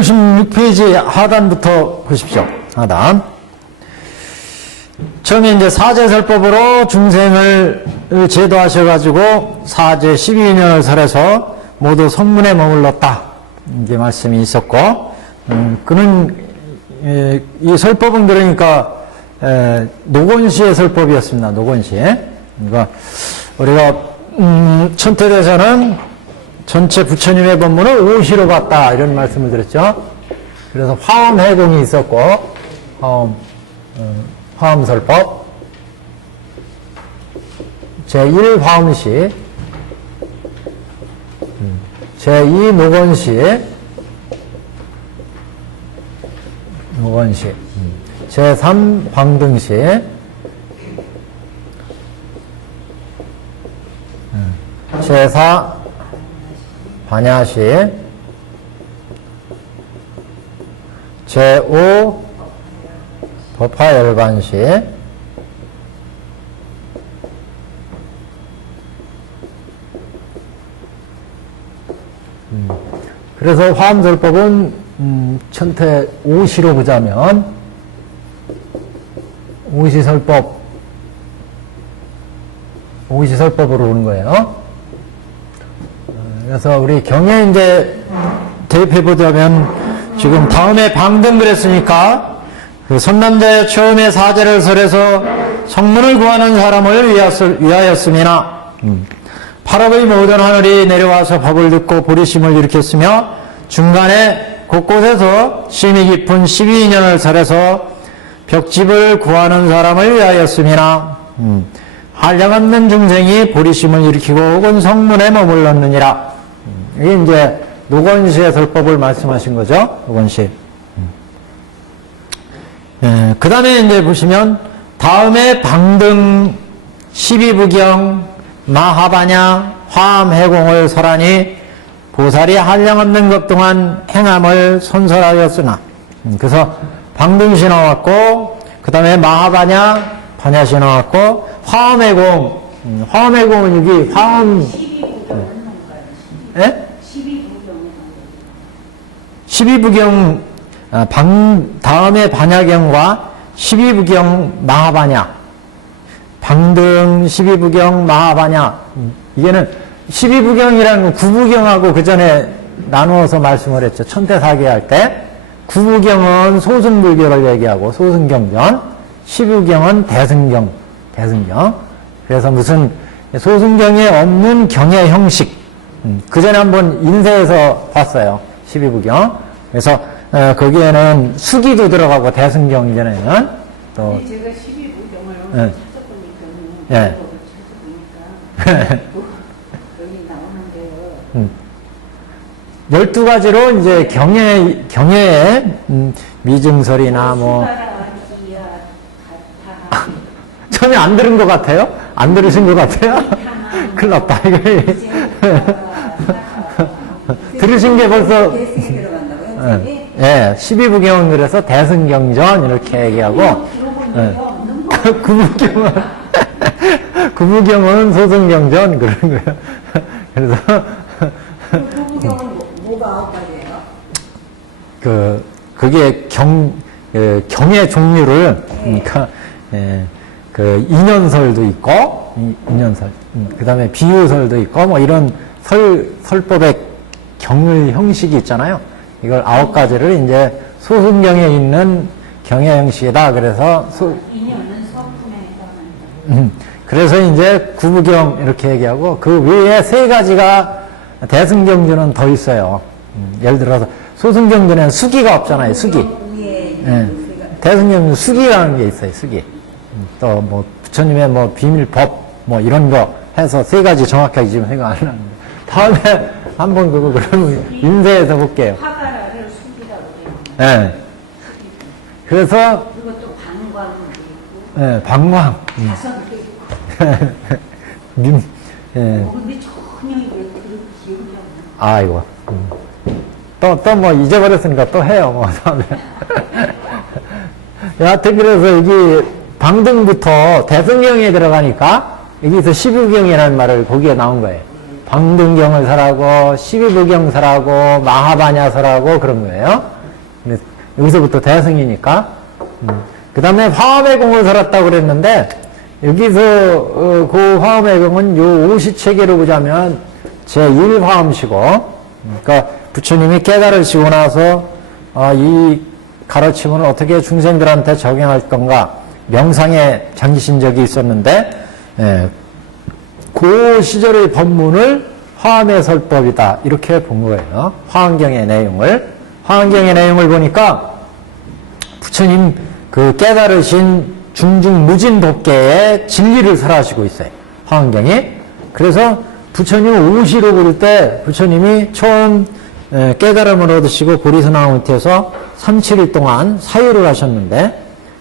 56페이지 하단부터 보십시오. 하단. 처음에 이제 사제설법으로 중생을 제도하셔가지고 사제 12년을 설해서 모두 성문에 머물렀다. 이게 말씀이 있었고, 그는, 이 설법은 그러니까, 노건시의 설법이었습니다. 노건시의. 그러니까, 우리가, 천태대사는 전체 부처님의 법문을 오시로 봤다. 이런 말씀을 드렸죠. 그래서 화엄해공이 있었고, 화엄설법, 제1화엄시, 제2노건시, 제3방등시, 제4 반야시, 제5 법화열반시, 그래서 화엄설법은 천태 오시로 보자면 오시설법으로 오는 거예요. 그래서 우리 경에 이제 대입해 보자면 지금 다음에 방등 그랬으니까 그 선남자의 처음에 사제를 설해서 성문을 구하는 사람을 위하였음이나 팔업의 모든 하늘이 내려와서 법을 듣고 보리심을 일으켰으며 중간에 곳곳에서 심히 깊은 12년을 설해서 벽집을 구하는 사람을 위하였음이나 한량없는 중생이 보리심을 일으키고 혹은 성문에 머물렀느니라. 이게 이제 노건시의 설법을 말씀하신 거죠. 노건시. 그 다음에 이제 보시면 다음에 방등 12부경 마하바냐 화엄해공을 설하니 보살이 한량없는 것 동안 행함을 선설하였으나 그래서 방등시 나왔고 그 다음에 마하바냐 반야시 나왔고 화엄해공 화엄해공은 여기 화엄 12부경 다음에 반야경과 12부경 마하바냐 방등 12부경 마하바냐 이게는 12부경이라는 건 구부경하고 그 전에 나누어서 말씀을 했죠. 천태사기 할 때 구부경은 소승불교를 얘기하고 소승경전 12부경은 대승경 그래서 무슨 소승경에 없는 경의 형식 그 전에 한번 인쇄해서 봤어요. 12부경 그래서 거기에는 수기도 들어가고 대승경 이전에는 또 제가 12부경을 찾아보니까 예. 여기 나오는데요. 12가지로 이제 경애의 미증설이나 뭐 처음에 안 들은 것 같아요? 안 들으신 것 같아요? 큰일 났다 이거 들으신 게 벌써 예, 12부경은 그래서 대승경전 이렇게 얘기하고 구부경은 소승경전 그런 거예요. 그래서 구부경은 뭐가 9가지예요? 그게 경의 종류를 그러니까 그 인연설도 있고 인연설 그 다음에 비유설도 있고 뭐 이런 설법의 경의 형식이 있잖아요. 이걸 9가지를 이제 소승경에 있는 경의 형식이다. 그래서 인연은 성품에 해당한다. 그래서 이제 구부경 이렇게 얘기하고 그 외에 3가지가 대승경전은 더 있어요. 예를 들어서 소승경전에는 수기가 없잖아요. 수기. 예. 대승경전 수기라는 게 있어요. 수기. 또 뭐 부처님의 뭐 비밀법 뭐 이런 거 해서 3가지 정확하게 지금 생각 안 나는데 다음에 한번 그거 그러면 인쇄해서 볼게요. 화가라를 수기라고 해요. 예. 그래서 그리고 또 방광도 있고 예, 방광. 가성도 있고. 예. 근데 전혀 이게 기억이 안 나. 아이고. 또 뭐 잊어버렸으니까 또 해요. 뭐 다음에. 여하튼 그래서 여기 방등부터 대승경에 들어가니까 여기서 12부경이라는 말을 거기에 나온 거예요. 방등경을 설하고 십이부경 설하고 마하바냐 설하고 그런 거예요. 근데 여기서부터 대승이니까. 그 다음에 화엄의공을 설했다고 그랬는데 여기서 그 화엄의공은 요 오시체계로 보자면 제1화엄시고 그러니까 부처님이 깨달으시고 나서 이 가르침을 어떻게 중생들한테 적용할 건가 명상에 잠기신 적이 있었는데 그 시절의 법문을 화엄의 설법이다 이렇게 본 거예요. 화엄경의 내용을 보니까 부처님 그 깨달으신 중중무진 법계의 진리를 설하시고 있어요. 화엄경이. 그래서 부처님 오시로 부를 때 부처님이 처음 깨달음을 얻으시고 보리스나 밑에서 37일 동안 사유를 하셨는데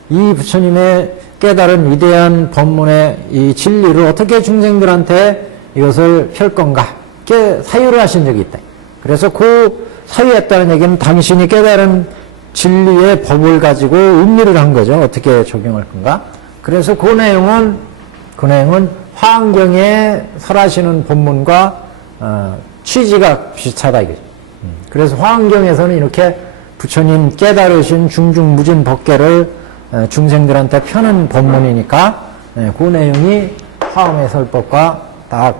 이 부처님의 깨달은 위대한 법문의 이 진리를 어떻게 중생들한테 이것을 펼 건가 이렇게 사유를 하신 적이 있다. 그래서 그 사유했다는 얘기는 당신이 깨달은 진리의 법을 가지고 음미를 한 거죠. 어떻게 적용할 건가. 그래서 그 내용은 화엄경에 설하시는 본문과 취지가 비슷하다 이거죠. 그래서 화엄경에서는 이렇게 부처님 깨달으신 중중무진 법계를 중생들한테 펴는 본문이니까 그 내용이 화엄의 설법과 딱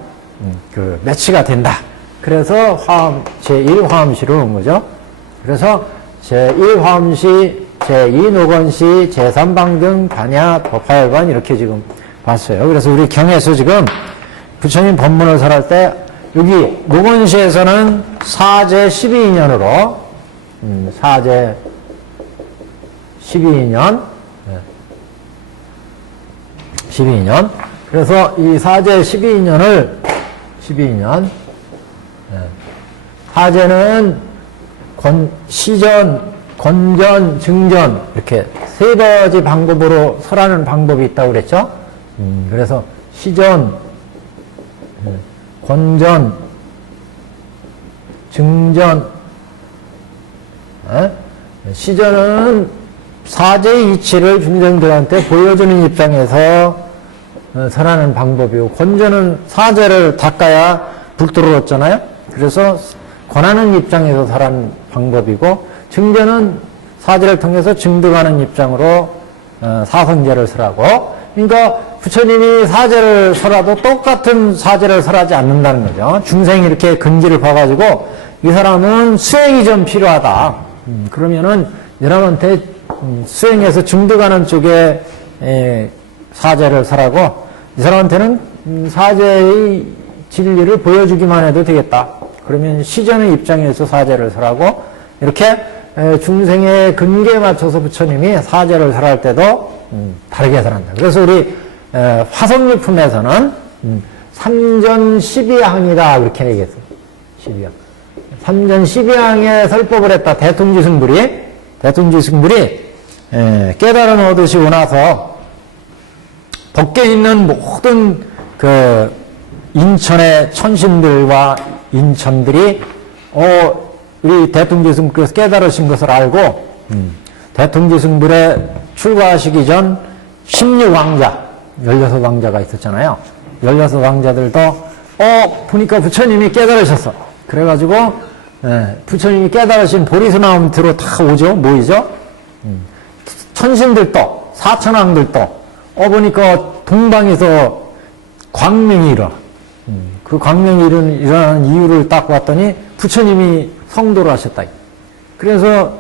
그 매치가 된다. 그래서 화엄 제1화엄시로 온 거죠. 그래서 제1화엄시, 제2노건시, 제3방등, 반야, 법화열반 이렇게 지금 봤어요. 그래서 우리 경에서 지금 부처님 법문을 설할 때 여기 노건시에서는 사제 12인연으로 사제 12인연 그래서 이 사제 12인연 사제는 시전, 권전, 증전 이렇게 세 가지 방법으로 설하는 방법이 있다고 그랬죠. 그래서 시전, 권전, 증전. 시전은 사제의 이치를 중생들한테 보여주는 입장에서 설하는 방법이고, 권전은 사제를 닦아야 불도로웠잖아요. 그래서 권하는 입장에서 설하는 방법이고, 증전은 사제를 통해서 증득하는 입장으로 사성제를 설하고, 그러니까 부처님이 사제를 설하도 똑같은 사제를 설하지 않는다는 거죠. 중생이 이렇게 근기를 봐가지고 이 사람은 수행이 좀 필요하다. 그러면은 여러분한테 수행해서 증득하는 쪽에 사제를 설하고, 이 사람한테는 사제의 진리를 보여주기만 해도 되겠다. 그러면 시전의 입장에서 사제를 설하고, 이렇게 중생의 근기에 맞춰서 부처님이 사제를 설할 때도 다르게 설한다. 그래서 우리 화성유품에서는 삼전 12항이다 그렇게 얘기했어요. 12항. 삼전 12항에 설법을 했다. 대통지승불이 깨달음 얻으시고 나서 법계에 있는 모든 그 인천의 천신들과 인천들이 우리 대통지승불께서 깨달으신 것을 알고 대통지승불에 출가하시기 전 16왕자 16왕자가 있었잖아요. 16왕자들도 보니까 부처님이 깨달으셨어. 그래가지고 부처님이 깨달으신 보리스나 밑으로 다 오죠. 모이죠. 천신들도 사천왕들도 보니까 동방에서 광명이 일어나. 그 광명이 일어나는 이유를 딱 봤더니 부처님이 성도를 하셨다. 그래서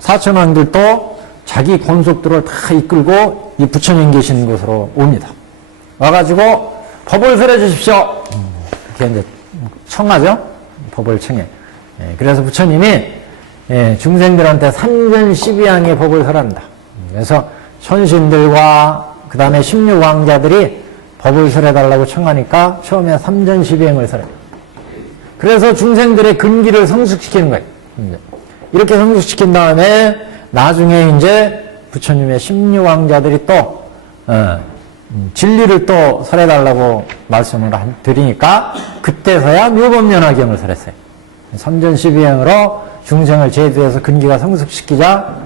사천왕들도 자기 권속들을 다 이끌고 이 부처님 계시는 곳으로 옵니다. 와가지고 법을 설해 주십시오. 이렇게 이제 청하죠. 법을 청해. 그래서 부처님이 중생들한테 삼전 12항의 법을 설한다. 그래서 천신들과 그 다음에 16왕자들이 법을 설해달라고 청하니까 처음에 삼전 12행을 설해요. 그래서 중생들의 근기를 성숙시키는 거예요. 이렇게 성숙시킨 다음에 나중에 이제 부처님의 16왕자들이 또 진리를 또 설해달라고 말씀을 드리니까 그때서야 묘법연화경을 설했어요. 삼전 12행으로 중생을 제도해서 근기가 성숙시키자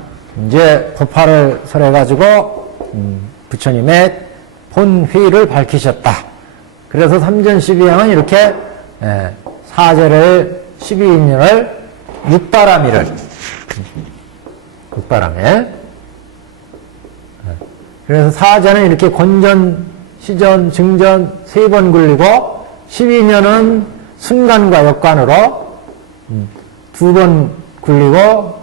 이제 법화를 설해가지고 부처님의 본회의를 밝히셨다. 그래서 삼전 12양은 이렇게 사제를 12인연을 육바라밀을 그래서 사제는 이렇게 권전, 시전, 증전 3번 굴리고 12년은 순간과 역관으로 2번 굴리고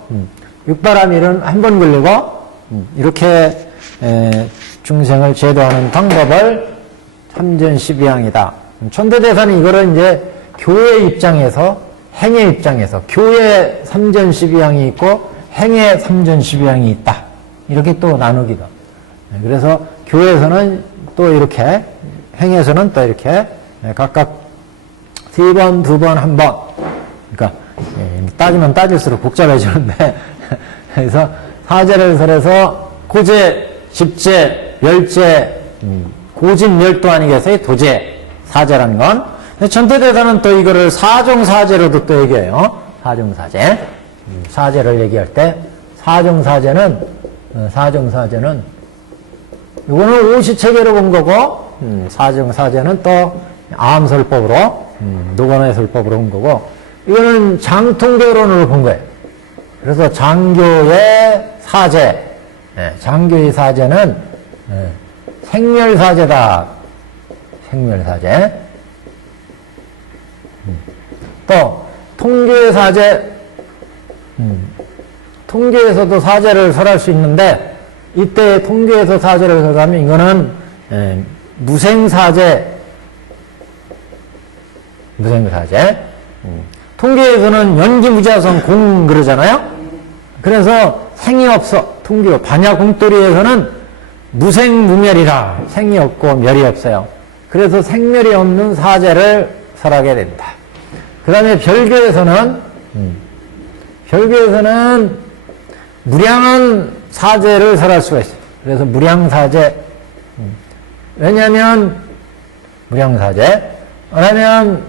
육바라밀은 1번 굴리고 이렇게 중생을 제도하는 방법을 삼전 12양이다. 천도대사는 이거를 이제 교회 입장에서 행의 입장에서 교회 삼전 12양이 있고 행의 삼전 12양이 있다. 이렇게 또 나누기도. 그래서 교회에서는 또 이렇게 행에서는 또 이렇게 각각 3번, 2번, 1번. 그러니까 따지면 따질수록 복잡해지는데 그래서 사제를 설해서 고제, 집제, 멸제, 고집멸도 아니겠어요? 도제, 사제라는 건. 천태대사는 또 이거를 사종사제로도 또 얘기해요. 사종사제. 사제를 얘기할 때 사종사제는 이거는 오시체계로 본 거고 사종사제는 또 암설법으로 노관해설법으로 본 거고 이거는 장통교론으로 본 거예요. 그래서 장교의 사제, 장교의 사제는 생멸사제다. 생멸사제. 또 통교의 사제, 통교에서도 사제를 설할 수 있는데 이때 통교에서 사제를 설하면 이거는 무생사제. 통교에서는 연기무자성 공 그러잖아요. 그래서 생이 없어. 통교 반야공돌이에서는 무생무멸이라 생이 없고 멸이 없어요. 그래서 생멸이 없는 사제를 설하게 된다. 그 다음에 별교에서는 무량한 사제를 설할 수가 있어요. 그래서 무량사제. 왜냐하면 무량사제. 왜냐하면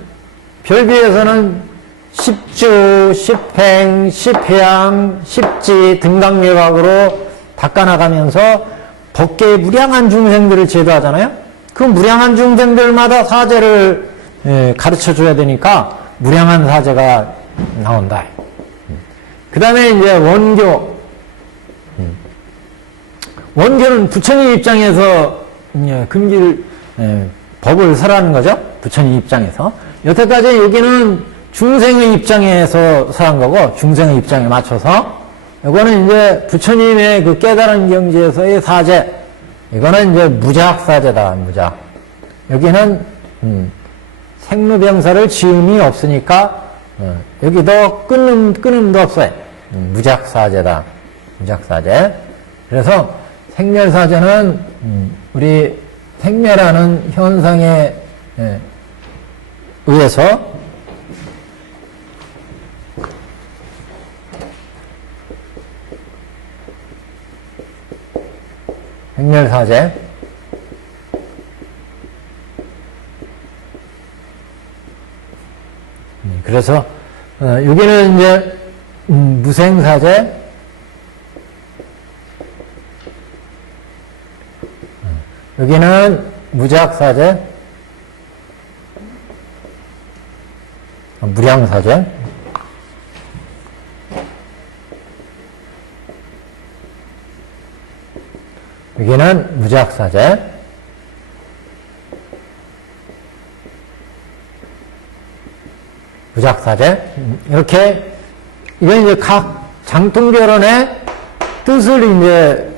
별교에서는 십주, 십행, 십회양, 십지 등강묘각으로 닦아나가면서 법계의 무량한 중생들을 제도하잖아요. 그 무량한 중생들마다 사제를 가르쳐줘야 되니까 무량한 사제가 나온다. 그 다음에 이제 원교. 원교는 부처님 입장에서 금기를, 법을 설하는 거죠. 부처님 입장에서. 여태까지 여기는 중생의 입장에서 설한 거고, 중생의 입장에 맞춰서. 이거는 이제 부처님의 그 깨달은 경지에서의 사제. 이거는 이제 무작사제다, 무작. 여기는, 생로병사를 지음이 없으니까, 여기도 끊음도 없어요. 무작사제다. 무작사제. 그래서 생멸사제는, 우리 생멸하는 현상에 의해서 생멸사제 그래서 여기는 이제 무생사제 여기는 무작사제 무량사제 여기는 무작사제 무작사제 이렇게 이건 이제 각 장통별원의 뜻을 이제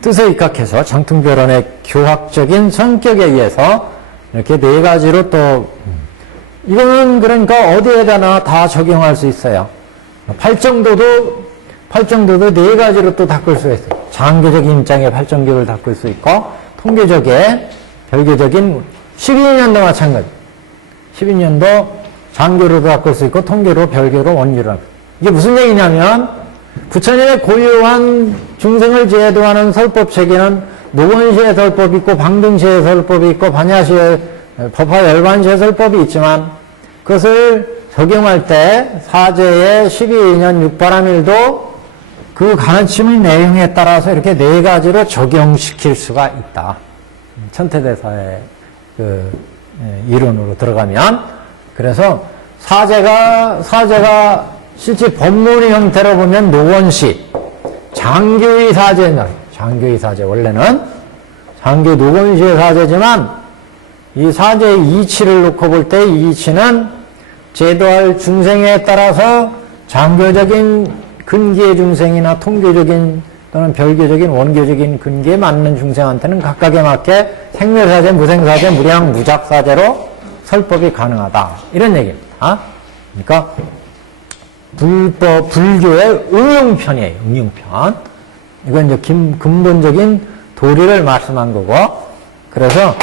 뜻에 입각해서 장통별원의 교학적인 성격에 의해서 이렇게 4가지로 또 이거는 그러니까 어디에다나 다 적용할 수 있어요. 팔정도도 4가지로 또 닦을 수가 있어요. 장교적인 입장에 팔정교를 닦을 수 있고 통계적에 별교적인 12년도 마찬가지. 12년도 장교로도 닦을 수 있고 통계로 별교로 원교로 이게 무슨 얘기냐면 부처님의 고유한 중생을 제도하는 설법체계는 노건시의 설법이 있고 방등시의 설법이 있고 반야시의 법화 열반시의 설법이 있지만 그것을 적용할 때 사제의 12년 육바라밀도 그 가르침의 내용에 따라서 이렇게 4가지로 적용시킬 수가 있다. 천태대사의 이론으로 들어가면. 그래서 사제가 실제 법문의 형태로 보면 노원시, 장교의 사제는, 장교의 사제, 원래는 장교 노원시의 사제지만 이 사제의 이치를 놓고 볼 때 이 이치는 제도할 중생에 따라서 장교적인 근기의 중생이나 통교적인 또는 별교적인 원교적인 근기에 맞는 중생한테는 각각에 맞게 생멸사제, 무생사제, 무량, 무작사제로 설법이 가능하다. 이런 얘기입니다. 그러니까 불교의 응용편이에요. 응용편. 이건 이제 근본적인 도리를 말씀한 거고, 그래서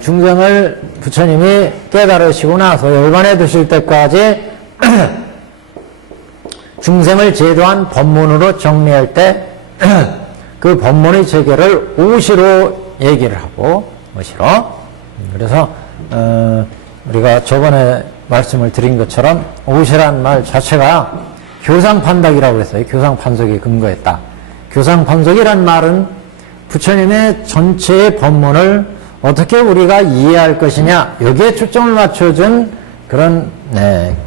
중생을 부처님이 깨달으시고 나서 열반에 드실 때까지 중생을 제도한 법문으로 정리할 때 그 법문의 체계를 오시로 얘기를 하고, 오시로. 그래서 우리가 저번에 말씀을 드린 것처럼 오시란 말 자체가 교상판덕이라고 했어요. 교상판석에 근거했다. 교상판석이란 말은 부처님의 전체의 법문을 어떻게 우리가 이해할 것이냐, 여기에 초점을 맞춰준 그런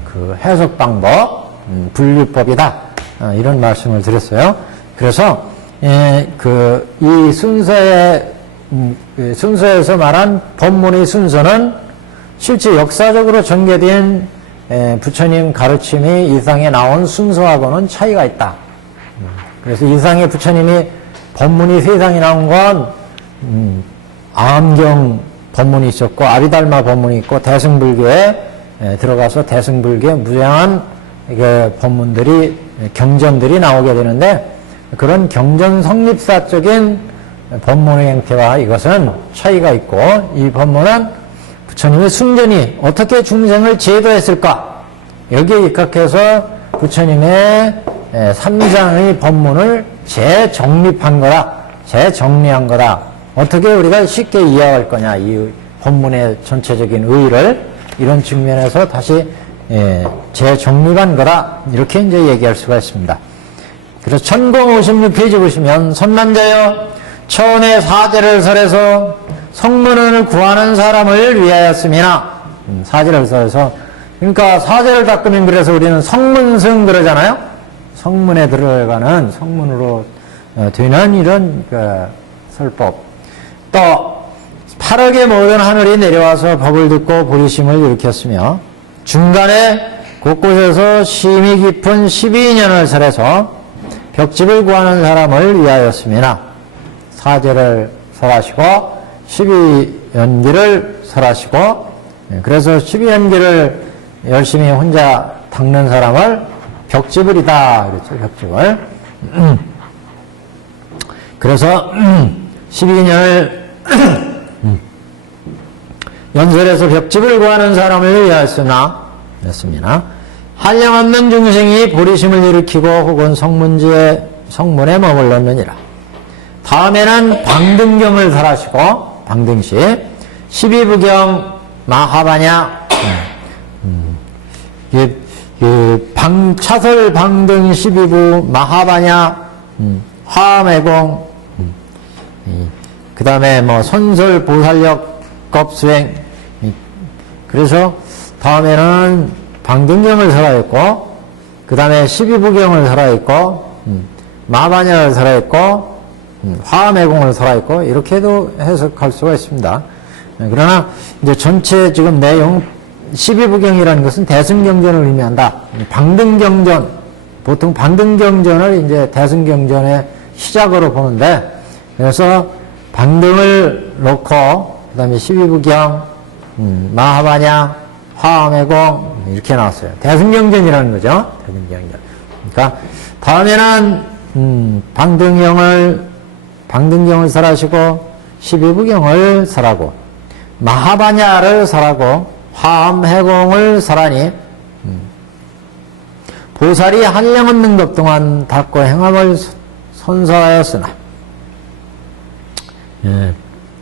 그 해석 방법, 분류법이다. 이런 말씀을 드렸어요. 그래서 이 순서에서 말한 법문의 순서는 실제 역사적으로 전개된 부처님 가르침이 이 땅에 나온 순서하고는 차이가 있다. 그래서 이 땅에 부처님이 법문이 세상에 나온 건 아함경 법문이 있었고 아비달마 법문이 있고 대승불교에 들어가서 대승불교의 무량한 법문들이 경전들이 나오게 되는데, 그런 경전 성립사적인 법문의 형태와 이것은 차이가 있고, 이 법문은 부처님의 순전히 어떻게 중생을 제도했을까, 여기에 입각해서 부처님의 삼장의 법문을 재정립한 거다, 재정리한 거다. 어떻게 우리가 쉽게 이해할 거냐, 이 법문의 전체적인 의의를 이런 측면에서 다시 재정립한 거다, 이렇게 이제 얘기할 수가 있습니다. 그래서 천공 56페이지 보시면, 선남자여 처음에 사제를 설해서 성문을 구하는 사람을 위하였음이나, 사제를 설해서, 그러니까 사제를 닦으면 그래서 우리는 성문승 그러잖아요. 성문에 들어가는, 성문으로 되는 이런 설법. 또 8억의 모든 하늘이 내려와서 법을 듣고 보리심을 일으켰으며, 중간에 곳곳에서 심히 깊은 12년을 설해서 벽집을 구하는 사람을 위하였습니다. 사제를 설하시고 12연기를 설하시고, 그래서 12연기를 열심히 혼자 닦는 사람을 벽집을이다 그랬죠. 벽집을. 그래서 12년을 연설해서 벽집을 구하는 사람을 위하였으나, 한량없는 중생이 보리심을 일으키고 혹은 성문에 머물렀느니라. 다음에는 방등경을 설하시고, 방등시 12부경 마하바냐, 차설 방등 12부 마하바냐, 화매공, 그 다음에 선설 보살력 겁수행. 그래서 다음에는 방등경을 설하였고, 그 다음에 12부경을 설하였고, 마바냐를 설하였고, 화매공을 설하였고, 이렇게도 해석할 수가 있습니다. 그러나 이제 전체 지금 내용 12부경이라는 것은 대승경전을 의미한다. 방등경전, 보통 방등경전을 이제 대승경전의 시작으로 보는데, 그래서 방등을 놓고 그 다음에 12부경, 마하바냐, 화매공 이렇게 나왔어요. 대승경전이라는 거죠. 대승경전. 그러니까 다음에는 방등경을 설하시고 12부경을 설하고 마하바냐를 설하고 화엄해공을 설하니 보살이 한량없는 것 동안 닦고 행함을 선서하였으나,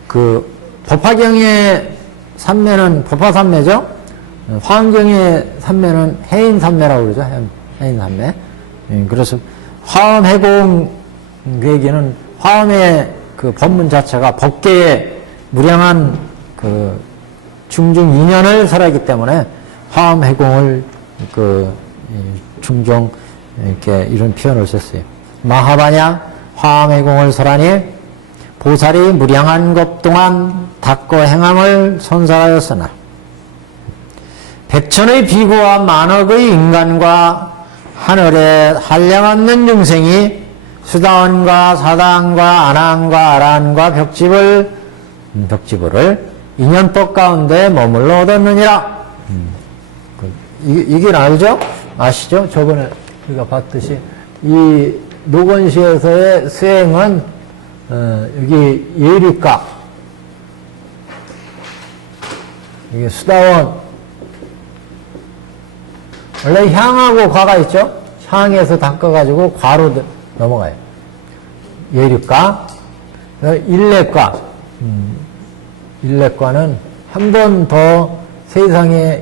그 법화경의 산매는 법화산매죠. 화엄경의 산매는 해인산매라고 그러죠. 해인산매. 그래서 화엄해공 그 얘기는 화엄의 그 법문 자체가 법계의 무량한 그 중중 2년을 살아있기 때문에 화엄해공을 중종 이렇게 이런 표현을 썼어요. 마하바냐 화엄해공을 설하니 보살이 무량한 것 동안 닦고 행함을 선사하였으나 백천의 비구와 만억의 인간과 하늘에 한량없는 중생이 수다원과 사다원과 아나원과 아라한과 벽지불을 인연법 가운데 머물러 얻었느니라. 이게 알죠? 아시죠? 저번에 우리가 봤듯이 이 노건시에서의 수행은 여기 예리가 이게 수다원 원래 향하고 과가 있죠? 향에서 닦아가지고 과로 넘어가요. 예리가 일례과 일례과는 한 번 더 세상에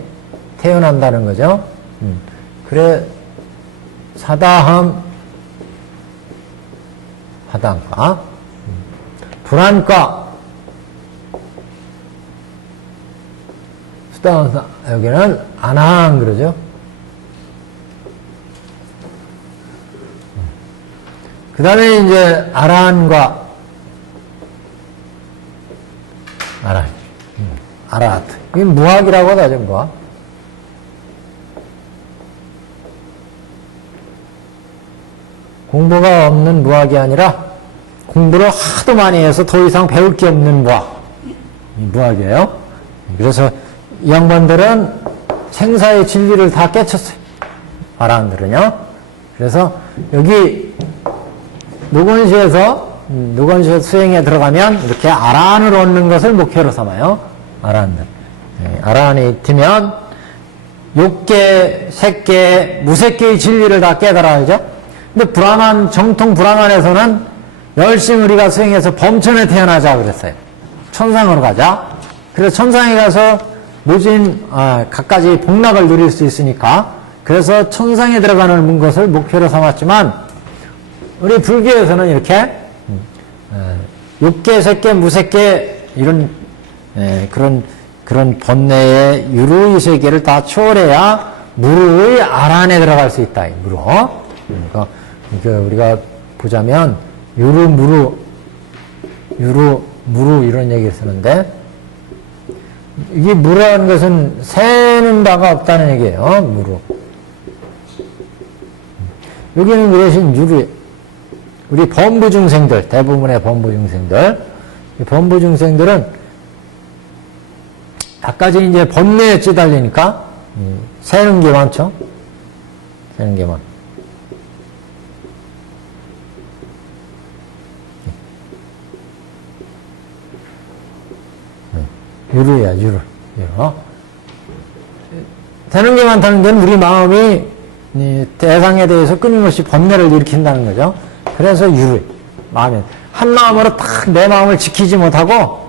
태어난다는 거죠. 그래 사다함 하단과 불안과 수다원사 여기는 안항 그러죠. 그 다음에 이제 아라한과 아라하트 이게 무학이라고 하죠. 무학. 공부가 없는 무학이 아니라 공부를 하도 많이 해서 더 이상 배울 게 없는 무학. 무학이에요. 그래서 이 양반들은 생사의 진리를 다 깨쳤어요. 아라한들은요. 그래서 여기 노건시에서 수행에 들어가면 이렇게 아라한을 얻는 것을 목표로 삼아요. 아라한들. 아라한이 되면 욕계, 색계, 무색계의 진리를 다 깨달아야죠. 근데 브라만, 정통 브라만에서는 열심히 우리가 수행해서 범천에 태어나자 그랬어요. 천상으로 가자. 그래서 천상에 가서 모진, 갖가지 복락을 누릴 수 있으니까 그래서 천상에 들어가는 것을 목표로 삼았지만 우리 불교에서는 이렇게 육계, 색계, 무색계 이런 그런 번뇌의 유루의 세계를 다 초월해야 무루의 아란에 들어갈 수 있다. 무루. 그러니까 우리가 보자면 유루, 무루 이런 얘기를 쓰는데 이게 무라는 것은 세는 바가 없다는 얘기예요. 무루. 여기는 그 대신 유루. 우리 범부 중생들, 대부분의 범부 중생들, 이 범부 중생들은 아까지 이제 번뇌에 찌달리니까 새는 게 많죠. 새는 게 많. 유루야, 유루. 새는 게 많다는 건 우리 마음이 대상에 대해서 끊임없이 번뇌를 일으킨다는 거죠. 그래서 유루. 마음이 한 마음으로 딱 내 마음을 지키지 못하고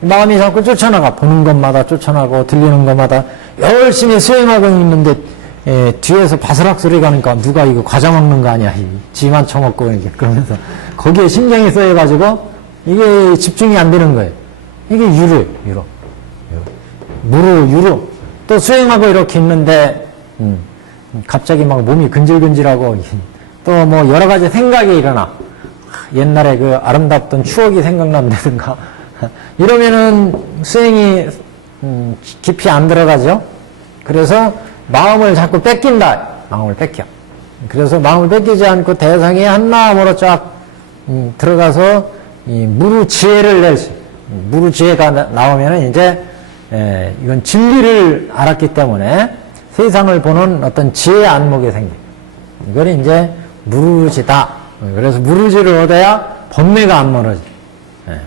마음이 자꾸 쫓아나가. 보는 것마다 쫓아나고 들리는 것마다 열심히 수행하고 있는데 뒤에서 바스락 소리가 나니까 누가 이거 과자 먹는 거 아니야. 지만 처먹고 이렇게 그러면서 거기에 심장이 쏘여가지고 이게 집중이 안 되는 거예요. 이게 유루. 무루, 유루. 또 수행하고 이렇게 있는데 갑자기 막 몸이 근질근질하고 또 뭐 여러 가지 생각이 일어나. 옛날에 그 아름답던 추억이 생각난다든가 이러면은 수행이 깊이 안 들어가죠. 그래서 마음을 자꾸 뺏긴다. 마음을 뺏겨. 그래서 마음을 뺏기지 않고 대상이 한 마음으로 쫙 들어가서 이 무루지혜를 낼 수. 무루지혜가 나오면은 이제 이건 진리를 알았기 때문에 세상을 보는 어떤 지혜의 안목이 생겨. 이걸 이제 무루지다. 그래서 무루지를 얻어야 번뇌가 안 멀어져.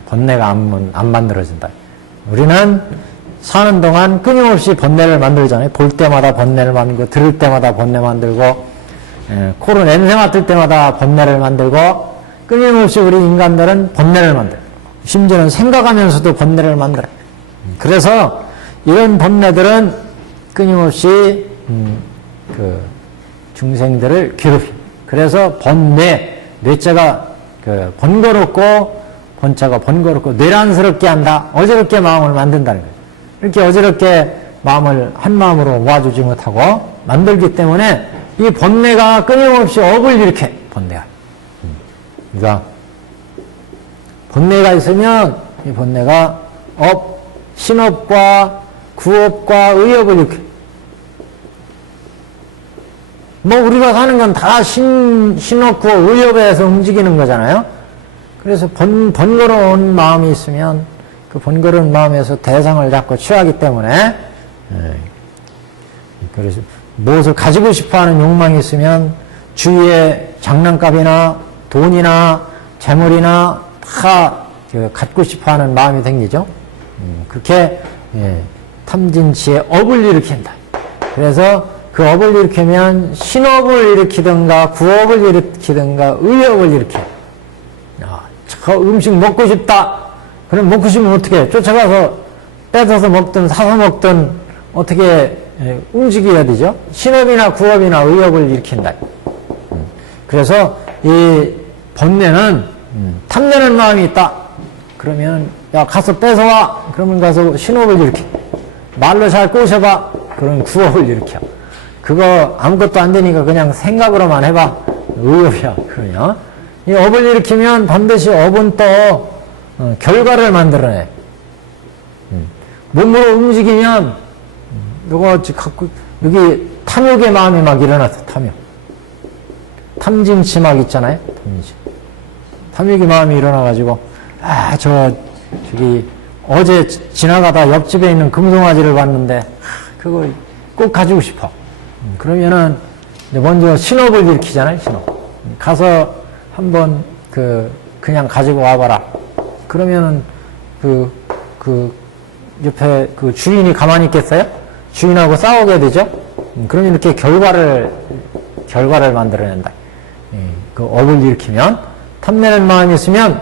번뇌가 안 만들어진다. 우리는 사는 동안 끊임없이 번뇌를 만들잖아요. 볼 때마다 번뇌를 만들고, 들을 때마다 번뇌 만들고, 코로 냄새 맡을 때마다 번뇌를 만들고, 끊임없이 우리 인간들은 번뇌를 만들어요. 심지어는 생각하면서도 번뇌를 만들어요. 그래서 이런 번뇌들은 끊임없이 그 중생들을 괴롭힙니다. 그래서 번뇌, 뇌자가 번거롭고 번자가 번거롭고 뇌란스럽게 한다. 어지럽게 마음을 만든다는 거예요. 이렇게 어지럽게 마음을 한 마음으로 모아주지 못하고 만들기 때문에 이 번뇌가 끊임없이 업을 일으켜. 번뇌가. 그러니까 번뇌가 있으면 이 번뇌가 신업과 구업과 의업을 일으켜. 뭐 우리가 사는 건 다 신업, 구업, 의업에서 움직이는 거잖아요. 그래서 번거로운 마음이 있으면 그 번거로운 마음에서 대상을 자꾸 취하기 때문에 그래서 무엇을 가지고 싶어하는 욕망이 있으면 주위에 장난감이나 돈이나 재물이나 다 갖고 싶어하는 마음이 생기죠. 그렇게 탐진치의 업을 일으킨다. 그래서 그 업을 일으키면 신업을 일으키든가 구업을 일으키든가 의업을 일으켜. 저 음식 먹고 싶다. 그럼 먹고 싶으면 어떻게 해? 쫓아가서 뺏어서 먹든 사서 먹든 어떻게 움직여야 되죠? 신업이나 구업이나 의업을 일으킨다. 그래서 이 번뇌는 탐내는 마음이 있다. 그러면 야 가서 뺏어와. 그러면 가서 신업을 일으켜. 말로 잘 꼬셔봐. 그러면 구업을 일으켜. 그거 아무것도 안 되니까 그냥 생각으로만 해봐. 의업이야. 그러면 이 업을 일으키면 반드시 업은 또 결과를 만들어내. 몸으로 움직이면 이거 갖고 여기 탐욕의 마음이 막 일어났어. 탐욕. 탐진치 막 있잖아요. 탐진치. 탐욕의 마음이 일어나가지고 저기 어제 지나가다 옆집에 있는 금송아지를 봤는데 그거 꼭 가지고 싶어. 그러면은 먼저 신업을 일으키잖아요. 신업. 가서 한번 그냥 가지고 와봐라. 그러면은 그 옆에 그 주인이 가만히 있겠어요? 주인하고 싸우게 되죠? 그러면 이렇게 결과를 만들어낸다. 그 업을 일으키면 탐내는 마음이 있으면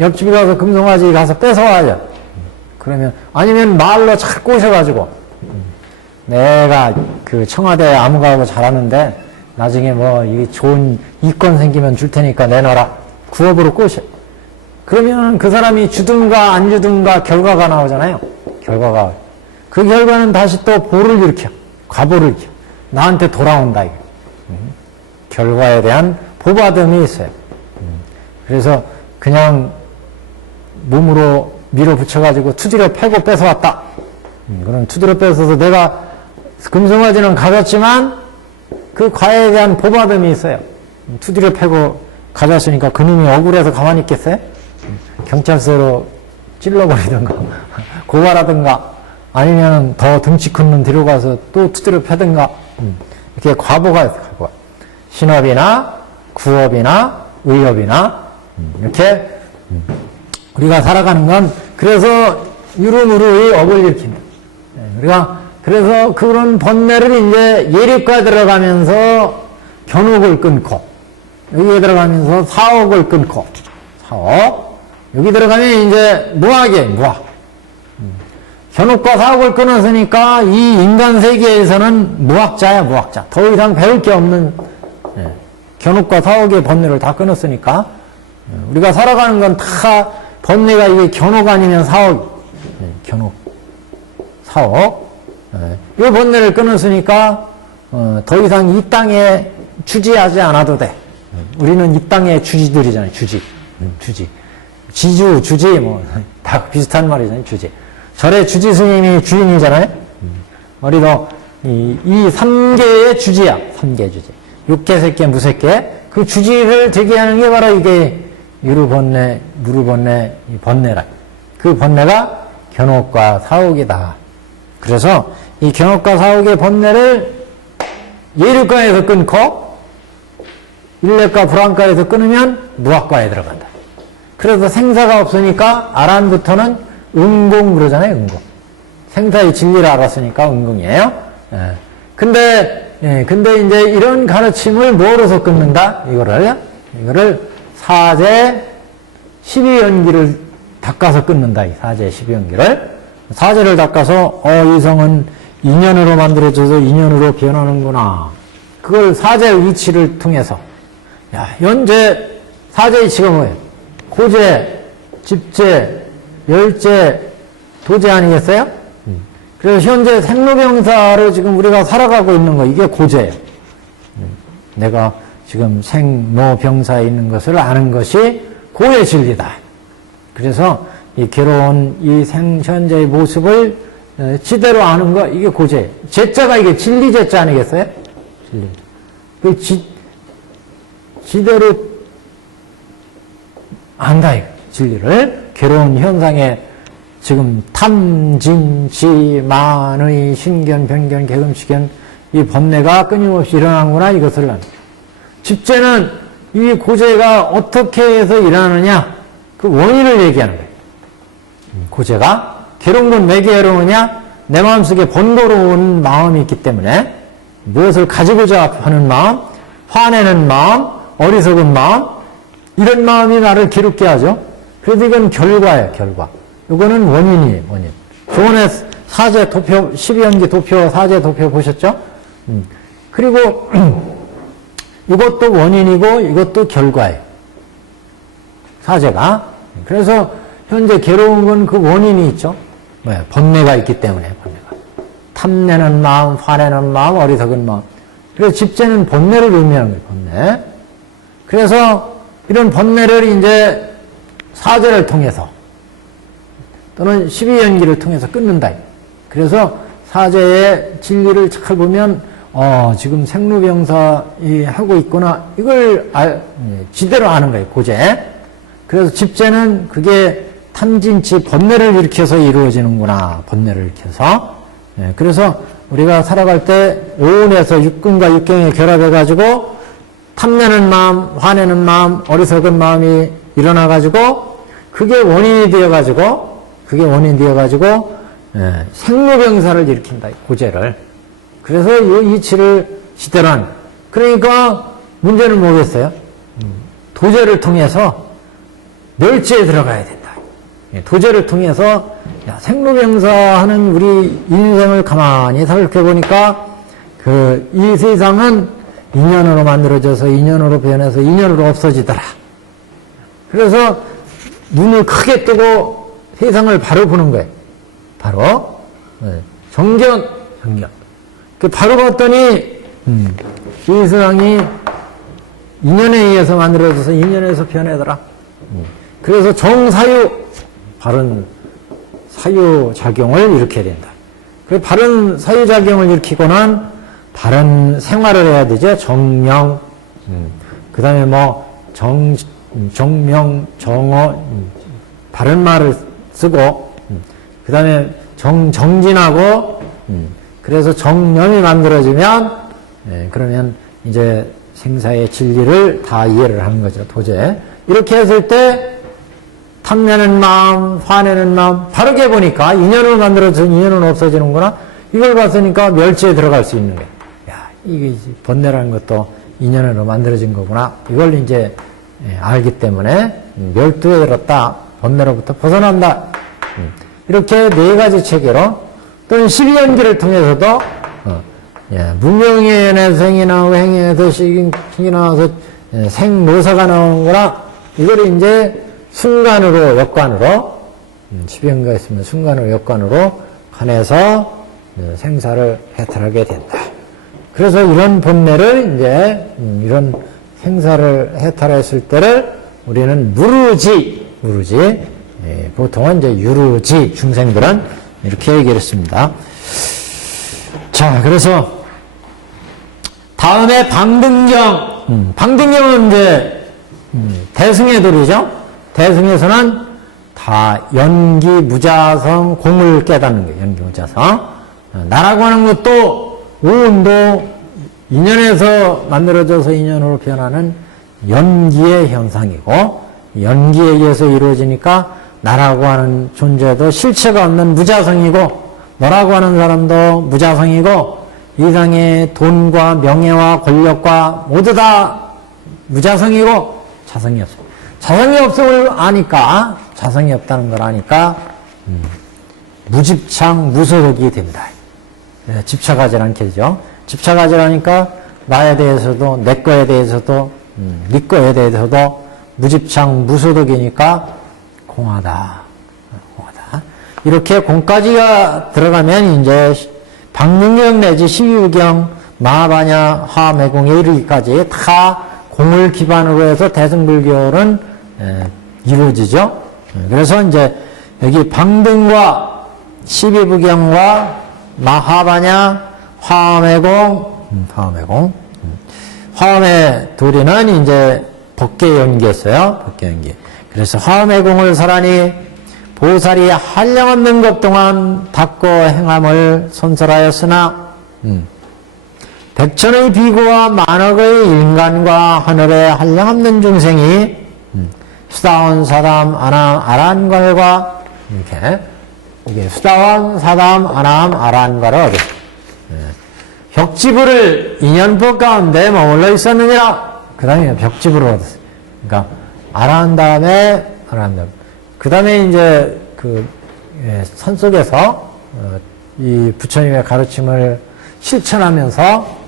옆집에 가서 금송아지 가서 뺏어와요. 그러면 아니면 말로 잘 꼬셔가지고 내가 그 청와대 아무가고 잘하는데 나중에 뭐 이게 좋은 이권 생기면 줄 테니까 내놔라. 구업으로 꼬셔. 그러면 그 사람이 주든가 안 주든가 결과가 나오잖아요. 결과가. 그 결과는 다시 또 보를 일으켜. 과보를 일으켜. 나한테 돌아온다. 이게. 결과에 대한 보받음이 있어요. 그래서 그냥 몸으로 밀어붙여가지고 투지려 패고 뺏어왔다. 그럼 투지려 뺏어서 내가 금송아지는 가졌지만 그 과에 대한 보받음이 있어요. 투지려 패고 가졌으니까 그놈이 억울해서 가만히 있겠어요? 경찰서로 찔러버리든가 고발하든가 아니면 더 등치 큰 놈 데려가서 또 투지려 패든가 이렇게 과보가 있어요. 과보가. 신업이나 구업이나 의업이나 이렇게 우리가 살아가는 건 그래서 유름으로의 업을 일으킨다. 우리가 그래서 그런 번뇌를 이제 예립과에 들어가면서 견옥을 끊고 여기에 들어가면서 사옥을 끊고 사옥 여기 들어가면 이제 무학 견옥과 사옥을 끊었으니까 이 인간 세계에서는 무학자야 무학자. 더 이상 배울 게 없는 견옥과 사옥의 번뇌를 다 끊었으니까 우리가 살아가는 건 다 번뇌가 이게 견옥 아니면 사옥 견옥 사옥 이 번뇌를 끊었으니까 더 이상 이 땅에 주지하지 않아도 돼. 우리는 이 땅의 주지들이잖아요. 주지 지주 주지 뭐 다 비슷한 말이잖아요. 주지 절의 주지 스님이 주인이잖아요. 우리도 이 3개의 주지야. 3개 주지 육계 색계 무색계 그 주지를 되게 하는 게 바로 이게 유루번뇌 무루번뇌 이 번뇌라. 그 번뇌가 견옥과 사옥이다. 그래서 이 견옥과 사옥의 번뇌를 예류과에서 끊고 일례과 불안과에서 끊으면 무학과에 들어간다. 그래서 생사가 없으니까 아란부터는 은공 그러잖아요. 은공. 생사의 진리를 알았으니까 은공이에요. 근데 이제 이런 가르침을 뭐로서 끊는다? 이거를 사제 12연기를 닦아서 끊는다. 이 사제 12연기를. 사제를 닦아서 이 성은 인연으로 만들어져서 인연으로 변하는구나. 그걸 사제의 위치를 통해서 현재 사제의 위치가 뭐예요? 고제, 집제, 열제, 도제 아니겠어요? 그래서 현재 생로병사로 지금 우리가 살아가고 있는 거, 이게 고제예요. 내가 지금 생로병사에 있는 것을 아는 것이 고의 진리다. 그래서 이 괴로운 이 현재의 모습을 지대로 아는 거, 이게 고제예요. 제자가 이게 진리 제자 아니겠어요? 진리. 그 지대로 안다, 이거. 진리를. 괴로운 현상에 지금 탐진치 만의 신견, 변견, 개금식견, 이 번뇌가 끊임없이 일어나는구나, 이것을 난. 집제는 이 고제가 어떻게 해서 일어나느냐, 그 원인을 얘기하는 거예요. 고제가 괴로운 건 왜 괴로우냐? 내 마음속에 번거로운 마음이 있기 때문에 무엇을 가지고자 하는 마음, 화내는 마음, 어리석은 마음, 이런 마음이 나를 괴롭게 하죠. 그래도 이건 결과예요, 결과. 이거는 원인이에요, 원인. 조원의 사제 도표, 12연기 도표, 사제 도표 보셨죠? 그리고 이것도 원인이고 이것도 결과예요. 사제가. 그래서 현재 괴로운 건 그 원인이 있죠. 뭐야? 번뇌가 있기 때문에, 번뇌가. 탐내는 마음, 화내는 마음, 어리석은 마음. 그래서 집제는 번뇌를 의미하는 거예요, 번뇌. 그래서 이런 번뇌를 이제 사제를 통해서 또는 12연기를 통해서 끊는다. 그래서 사제의 진리를 잘 보면 지금 생로병사이 하고 있구나. 이걸 지대로 아는 거예요, 고제. 그래서 집제는 그게 탐진치 번뇌를 일으켜서 이루어지는구나. 번뇌를 일으켜서. 그래서 우리가 살아갈 때 오온에서 육근과 육경이 결합해가지고 탐내는 마음, 화내는 마음, 어리석은 마음이 일어나가지고 그게 원인이 되어가지고 생로병사를 일으킨다. 고제를. 그래서 이 이치를 지대로 한. 그러니까 문제는 뭐겠어요? 도제를 통해서 멸지에 들어가야 된다. 도제를 통해서 생로병사하는 우리 인생을 가만히 살펴보니까 이 세상은 인연으로 만들어져서 인연으로 변해서 인연으로 없어지더라. 그래서 눈을 크게 뜨고 세상을 바로 보는 거예요. 바로 정견. 바로 봤더니 이 세상이 인연에 의해서 만들어져서 인연에서 변하더라. 그래서 정사유, 바른 사유작용을 일으켜야 된다. 그 바른 사유작용을 일으키고는 바른 생활을 해야 되죠. 정명, 그 다음에 정명, 정어, 바른 말을 쓰고, 그 다음에 정진하고, 그래서 정념이 만들어지면, 그러면 이제 생사의 진리를 다 이해를 하는 거죠. 도제. 이렇게 했을 때, 탐내는 마음, 화내는 마음, 바르게 보니까 인연으로 만들어져서 인연은 없어지는구나. 이걸 봤으니까 멸지에 들어갈 수 있는 거예요. 야, 이게 번뇌라는 것도 인연으로 만들어진 거구나. 이걸 이제 알기 때문에 멸두에 들었다. 번뇌로부터 벗어난다. 이렇게 네 가지 체계로 또는 12연기를 통해서도 문명의 생이나 행에서 식이 나와서 생노사가 나오는구나. 이걸 이제 순간으로, 역관으로, 12연기가 있으면 순간으로, 역관으로 관해서 생사를 해탈하게 된다. 그래서 이런 번뇌를 이제, 이런 생사를 해탈했을 때를 우리는 무르지, 보통은 이제 유르지, 중생들은 이렇게 얘기를 했습니다. 자, 그래서 다음에 방등경, 방등경은 이제 대승의 도리죠. 대승에서는 다 연기, 무자성, 공을 깨닫는 거예요. 연기, 무자성. 나라고 하는 것도 오온도 인연에서 만들어져서 인연으로 변하는 연기의 현상이고 연기에 의해서 이루어지니까 나라고 하는 존재도 실체가 없는 무자성이고 너라고 하는 사람도 무자성이고 이상의 돈과 명예와 권력과 모두 다 무자성이고 자성이 없어요. 자성이 없음을 아니까, 자성이 없다는 걸 아니까, 무집착, 무소득이 된다. 집착하지 않게 되죠. 집착하지 않으니까, 나에 대해서도, 내 거에 대해서도, 네 거에 대해서도, 무집착, 무소득이니까, 공하다. 이렇게 공까지가 들어가면 이제 방능경 내지 12부경, 마하바냐, 화매공에 이르기까지 다 공을 기반으로 해서 대승불교는 이루어지죠. 그래서 이제 여기 방등과 12부경과 마하바냐, 화매공, 화매 둘이는 이제 법계연기였어요. 법계연기. 그래서 화매공을 설하니 보살이 한량없는 것 동안 닦고 행함을 선설하였으나 백천의 비구와 만억의 인간과 하늘의 한량없는 중생이 수다원 사담 아남 아란갈과 이렇게 이게 수다원 사담 아남 아란갈을 얻었어요. 벽지부를 인연법 가운데 머물러 있었느니라. 그 다음에 벽지부를 얻었어요. 그러니까 아란 다음에 그 다음에 이제 그 산속에서 이 부처님의 가르침을 실천하면서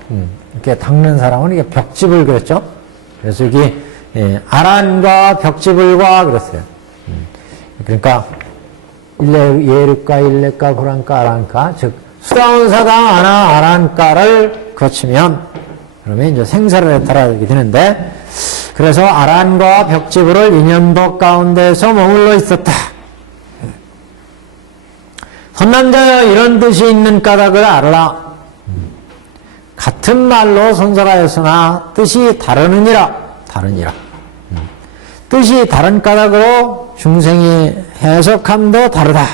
이렇게 닦는 사람은 이게 벽지불 그랬죠. 그래서 여기 아란과 벽지불과 그랬어요. 그러니까 예륵가, 일렉가, 구란가, 아란가, 즉 수다원 사당 아나 아란가를 거치면 그러면 이제 생사를 따라가게 되는데, 그래서 아란과 벽지부를 인연법 가운데서 머물러 있었다. 선남자여 이런 뜻이 있는 까닭을 알아라. 같은 말로 선설하였으나 뜻이 다르느니라. 뜻이 다른 까닭으로 중생이 해석함도 다르다.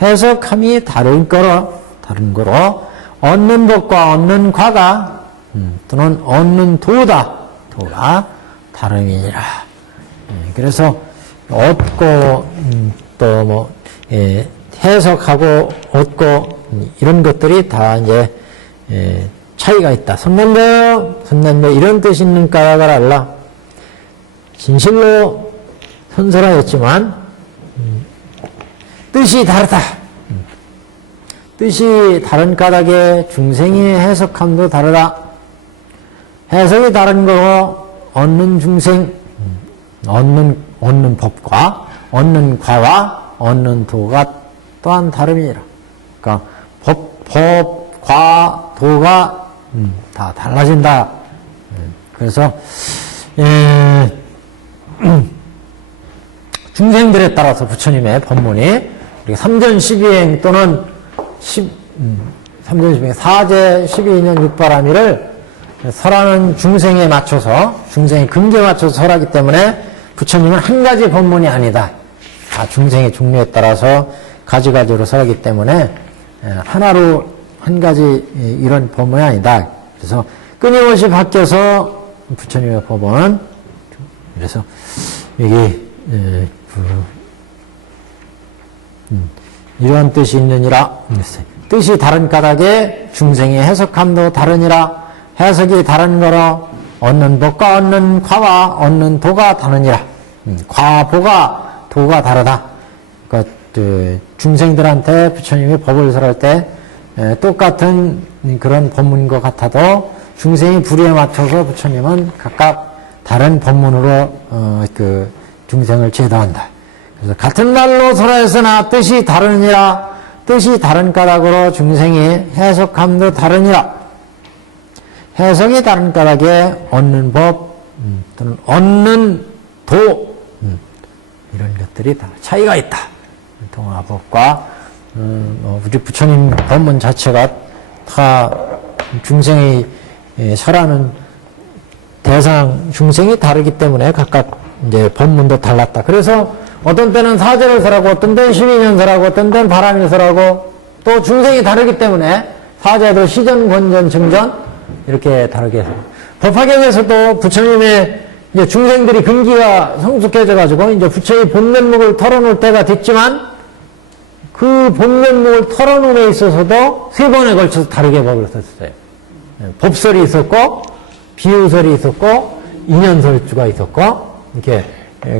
해석함이 다른 거로 얻는 법과 얻는 과가 또는 얻는 도가 다름이니라. 그래서 얻고 또 뭐 해석하고 얻고 이런 것들이 다 이제 차이가 있다. 선남자 이런 뜻 있는 까닭을 알라. 진실로 선설하였지만 뜻이 다르다. 뜻이 다른 까닭에 중생의 해석함도 다르다. 해석이 다른 거로 얻는 중생, 얻는 법과 얻는 과와 얻는 도가 또한 다름이니라. 그러니까 법, 과, 도가 다 달라진다. 그래서 중생들에 따라서 부처님의 법문이 삼전 12행 또는 3전 12행 사제 12년 6바라미를 설하는 중생에 맞춰서 중생의 근기에 맞춰서 설하기 때문에 부처님은 한 가지 법문이 아니다. 다 중생의 종류에 따라서 가지가지로 설하기 때문에 하나로 한 가지 이런 법문이 아니다. 그래서 끊임없이 바뀌어서 부처님의 법은 그래서 여기 이러한 뜻이 있느니라. 뜻이 다른 까닭에 중생의 해석함도 다르니라. 해석이 다른 거로 얻는 법과 얻는 과와 얻는 도가 다르니라. 과보가 도가 다르다. 그러니까 중생들한테 부처님이 법을 설할 때 똑같은 그런 법문인 것 같아도 중생이 불의에 맞춰서 부처님은 각각 다른 법문으로 그 중생을 제도한다. 그래서 같은 말로 설하였으나 뜻이 다르니라. 뜻이 다른 까닭으로 중생이 해석함도 다르니라. 해석이 다른 까닭에 얻는 법 또는 얻는 도 이런 것들이 다 차이가 있다. 동화법과 우리 부처님 법문 자체가 다 중생이 설하는 대상 중생이 다르기 때문에 각각 이제 법문도 달랐다. 그래서 어떤 때는 사제를 설하고 어떤 때는 12년 설하고 어떤 때는 바람일 설하고 또 중생이 다르기 때문에 사제도 시전, 권전, 증전 이렇게 다르게 해서 법화경에서도 부처님의 이제 중생들이 근기가 성숙해져가지고 이제 부처의 본면목을 털어놓을 때가 됐지만 그 본면목을 털어놓음에 있어서도 세 번에 걸쳐서 다르게 법을 썼어요. 법설이 있었고 비유설이 있었고 인연설주가 있었고 이렇게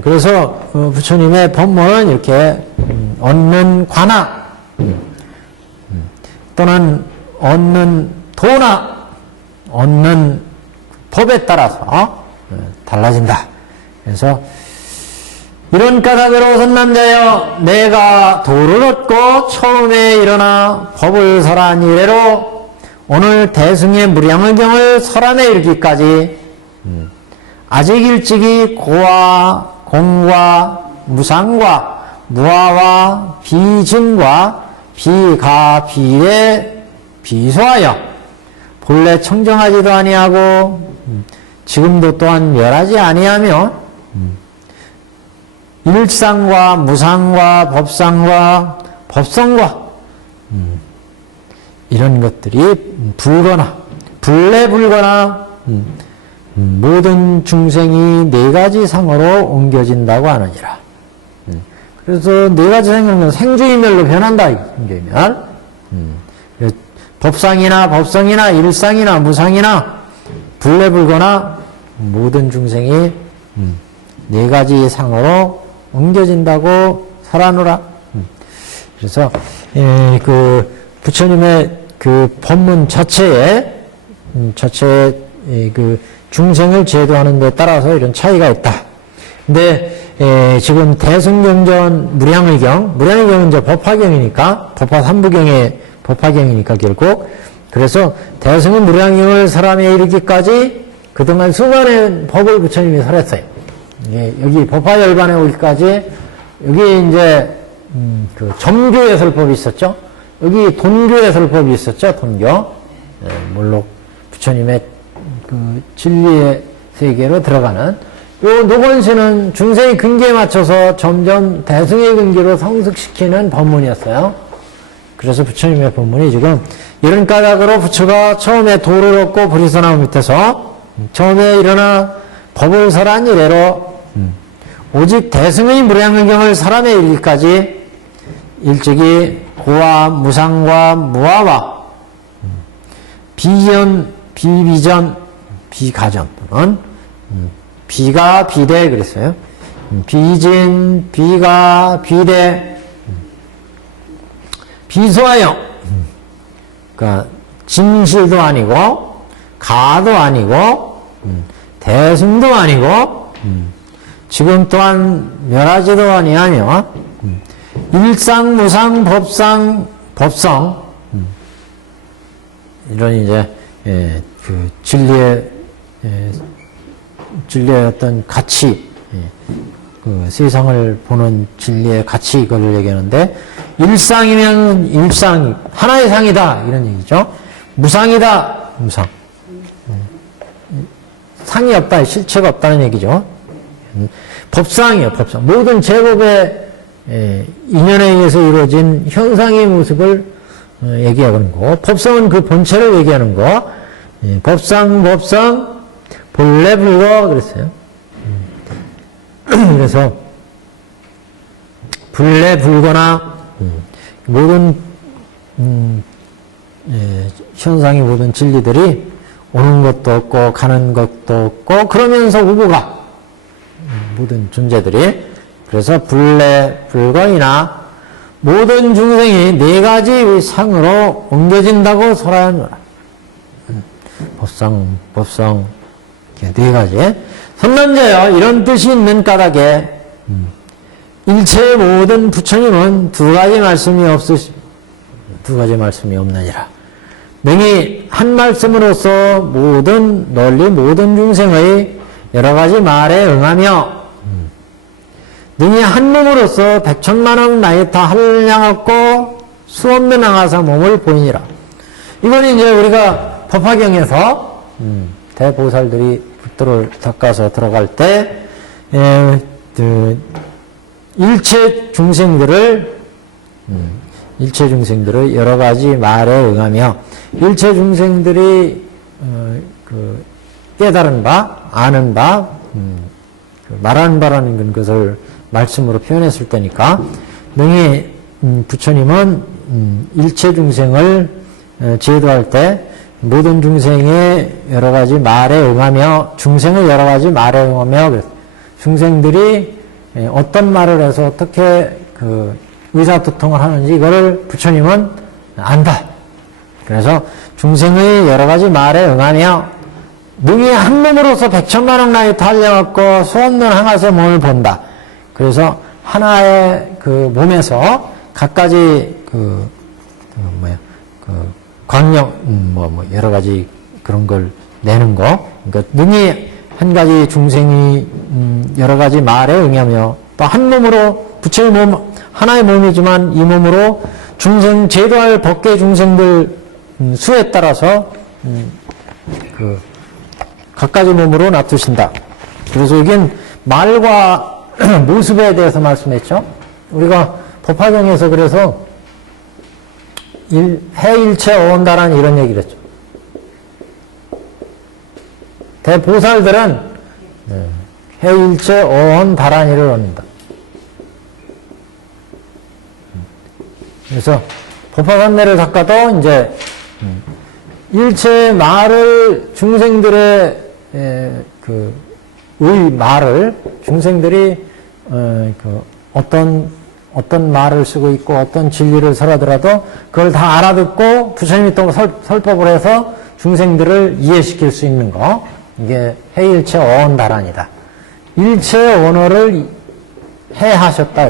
그래서 부처님의 법문은 이렇게 얻는 과나 또는 얻는 도나 얻는 법에 따라서 달라진다. 그래서 이런 까닭으로 선남자여 내가 도를 얻고 처음에 일어나 법을 설한 이래로 오늘 대승의 무량의경을 설함에 이르기까지 아직 일찍이 고와 공과 무상과 무아와 비진과 비가 비에 비소하여 본래 청정하지도 아니하고 지금도 또한 멸하지 아니하며 일상과 무상과 법상과 법성과 이런 것들이 불거나 불례불거나 모든 중생이 네 가지 상으로 옮겨진다고 하느니라. 그래서 네 가지 상은 생주이멸로 변한다. 이게면 법상이나 법성이나 일상이나 무상이나 불례불거나 모든 중생이 네 가지 상으로 옮겨진다고 설하노라. 그래서 그 부처님의 그 법문 자체에 그 중생을 제도하는 데 따라서 이런 차이가 있다. 근데 지금 대승경전 무량의경은 이제 법화경이니까 법화 3부경의 법화경이니까 결국 그래서 대승은 무량의경을 설함에 이르기까지 그동안 수많은 법을 부처님이 설했어요. 여기 법화열반에 오기까지 여기 이제 그 점교의 설법이 있었죠. 여기 돈교의 설법이 있었죠. 돈교. 물론 부처님의 그 진리의 세계로 들어가는 요 노건시는 중생의 근기에 맞춰서 점점 대승의 근기로 성숙시키는 법문이었어요. 그래서 부처님의 법문이 지금 이런 까닭으로 부처가 처음에 도를 얻고 불이선함 밑에서 처음에 일어나 법을 설한 이래로 오직 대승의 무량의경을 설함에 이르기까지 일찍이 고와 무상과 무아와 비전, 비비전, 비가전 또는 비가 비대 그랬어요. 비진, 비가 비대, 비소하여 그러니까 진실도 아니고 가도 아니고 대승도 아니고 지금 또한 멸하지도 아니하며 일상, 무상, 법상, 법성 이런 이제 그 진리의 어떤 가치, 그 세상을 보는 진리의 가치 이걸 얘기하는데 일상이면 일상 하나의 상이다 이런 얘기죠. 무상이다 무상. 상이 없다 실체가 없다는 얘기죠. 법상이에요 법상. 모든 제법의 인연에 의해서 이루어진 현상의 모습을 얘기하는 거. 법성은 그 본체를 얘기하는 거. 법상, 법성, 본래 불거 그랬어요. 그래서 불래 불거나 모든 현상의 모든 진리들이 오는 것도 없고 가는 것도 없고 그러면서 우고가 모든 존재들이 그래서 불래 불거이나 모든 중생이 네 가지 상으로 옮겨진다고 설하노라. 법상, 법성 네 가지. 선남자여 이런 뜻이 있는 까닭에 일체의 모든 부처님은 두 가지 말씀이 없느니라. 능히 한 말씀으로서 모든 널리 모든 중생의 여러 가지 말에 응하며 능히 한 몸으로서 백천만원 나이타 한량없고 수없는 항아사 몸을 보이니라. 이건 이제 우리가 법화경에서 대보살들이 붙들을 닦아서 들어갈 때 일체 중생들을 여러 가지 말에 응하며 일체 중생들이 그 깨달은 바, 아는 바, 말하는 바라는 것을 말씀으로 표현했을 때니까 능히 부처님은 일체 중생을 제도할 때 모든 중생의 여러 가지 말에 응하며 중생의 여러 가지 말에 응하며 중생들이 어떤 말을 해서 어떻게 그 의사소통을 하는지 이거를 부처님은 안다. 그래서 중생의 여러 가지 말에 응하며 능히 한 몸으로서 백천만억 나이 달려왔고 수없는 항아세 몸을 본다. 그래서 하나의 그 몸에서 각가지 광역, 여러 가지 그런 걸 내는 거. 그러니까 능히 한 가지 중생이 여러 가지 말에 응하며 또 한 몸으로 부처의 몸, 하나의 몸이지만 이 몸으로 중생, 제도할 법계 중생들 수에 따라서 각가지 몸으로 놔두신다. 그래서 여긴 말과 모습에 대해서 말씀했죠. 우리가 법화경에서 그래서 해일체 어원다란 이런 얘기를 했죠. 대보살들은 해일체 어원다란이를 얻는다. 그래서 법화산내를 닦아도 이제 일체 말을 중생들의 의 말을 중생들이 어떤 말을 쓰고 있고 어떤 진리를 설하더라도 그걸 다 알아듣고 부처님이 또 설법을 해서 중생들을 이해시킬 수 있는 거. 이게 해일체 어언다란이다. 일체 언어를 해하셨다.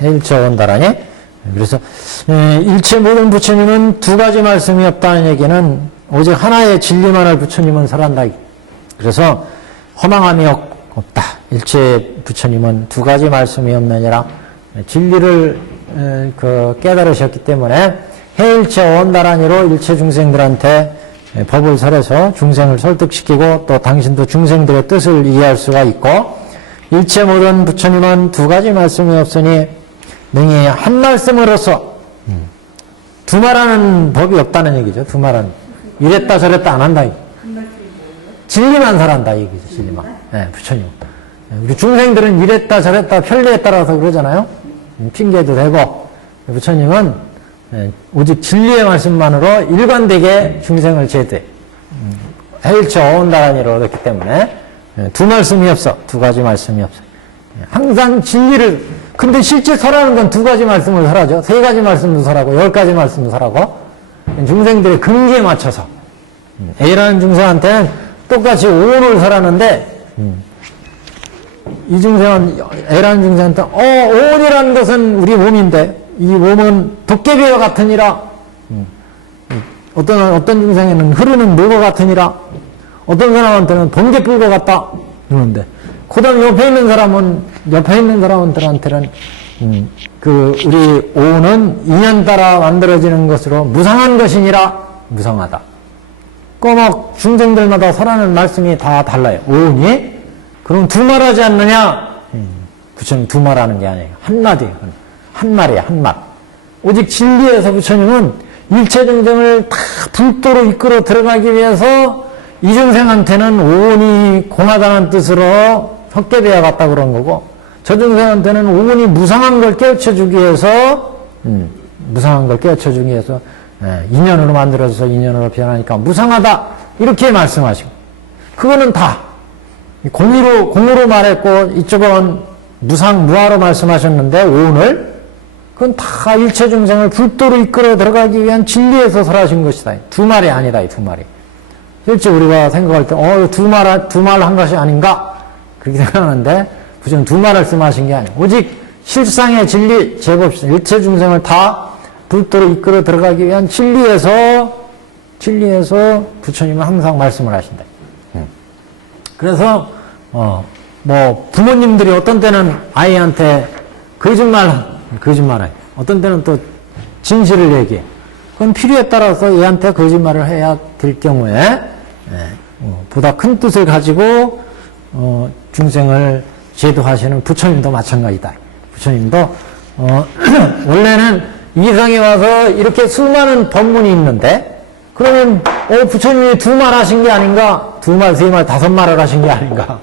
해일체 어언다란이. 그래서 일체 모든 부처님은 두 가지 말씀이 없다는 얘기는 오직 하나의 진리만을 부처님은 설한다. 그래서 허망함이 없다. 일체 부처님은 두 가지 말씀이 없느니라. 진리를 깨달으셨기 때문에 해일체 어언다란이로 일체 중생들한테 법을 설해서 중생을 설득시키고 또 당신도 중생들의 뜻을 이해할 수가 있고, 일체 모든 부처님은 두 가지 말씀이 없으니 능히 한 말씀으로서 두말하는 법이 없다는 얘기죠. 두말하는 이랬다 저랬다 안 한다. 진리만 설한다 이 얘기죠. 진리만. 네, 부처님. 우리 중생들은 이랬다 저랬다 편리에 따라서 그러잖아요. 핑계도 대고, 부처님은 오직 진리의 말씀만으로 일관되게 중생을 제도해. 해일체 어언다란이로 얻었기 때문에 두 말씀이 없어. 두 가지 말씀이 없어. 항상 진리를, 근데 실제 설하는 건 두 가지 말씀을 설하죠. 세 가지 말씀도 설하고 10가지 말씀도 설하고 중생들의 근기에 맞춰서 A라는 중생한테는 똑같이 오온을 설하는데 이 중생은 A라는 중생한테 오온이라는 것은 우리 몸인데 이 몸은 도깨비와 같으니라. 어떤 중생에는 흐르는 물과 같으니라. 어떤 사람한테는 번개불과 같다. 이러는데 그 다음 옆에 있는 사람들한테는 우리 오온은 인연 따라 만들어지는 것으로 무상한 것이니라. 무상하다. 꼬막 중생들마다 설하는 말씀이 다 달라요. 오온이. 그럼 두말하지 않느냐? 부처님 두말하는 게 아니에요. 한마디예요. 한말이에요. 한말. 오직 진리에서 부처님은 일체 중생을 다 불도로 이끌어 들어가기 위해서 이 중생한테는 오온이 공하다는 뜻으로 헛개되어 갔다 그런 거고, 저 중생한테는 오온이 무상한 걸 깨우쳐주기 위해서 인연으로 만들어서 인연으로 변하니까 무상하다 이렇게 말씀하시고, 그거는 다 공으로 말했고 이쪽은 무상무아로 말씀하셨는데 오온을 그건 다 일체 중생을 불도로 이끌어 들어가기 위한 진리에서 설하신 것이다. 두 말이 아니다. 이 두 말이. 실제 우리가 생각할 때 두 말 한 것이 아닌가 그렇게 생각하는데 부처는 두 말을 말씀하신 게 아니에요. 오직 실상의 진리 제법시 일체 중생을 다 불도로 이끌어 들어가기 위한 진리에서 부처님은 항상 말씀을 하신다. 그래서 부모님들이 어떤 때는 아이한테 거짓말해. 어떤 때는 또 진실을 얘기해. 그건 필요에 따라서 얘한테 거짓말을 해야 될 경우에 보다 큰 뜻을 가지고 중생을 제도하시는 부처님도 마찬가지다. 부처님도 원래는 이 세상에 와서 이렇게 수많은 법문이 있는데, 그러면 부처님이 두 말 하신 게 아닌가? 두 말, 세 말, 다섯 말을 하신 게 아닌가?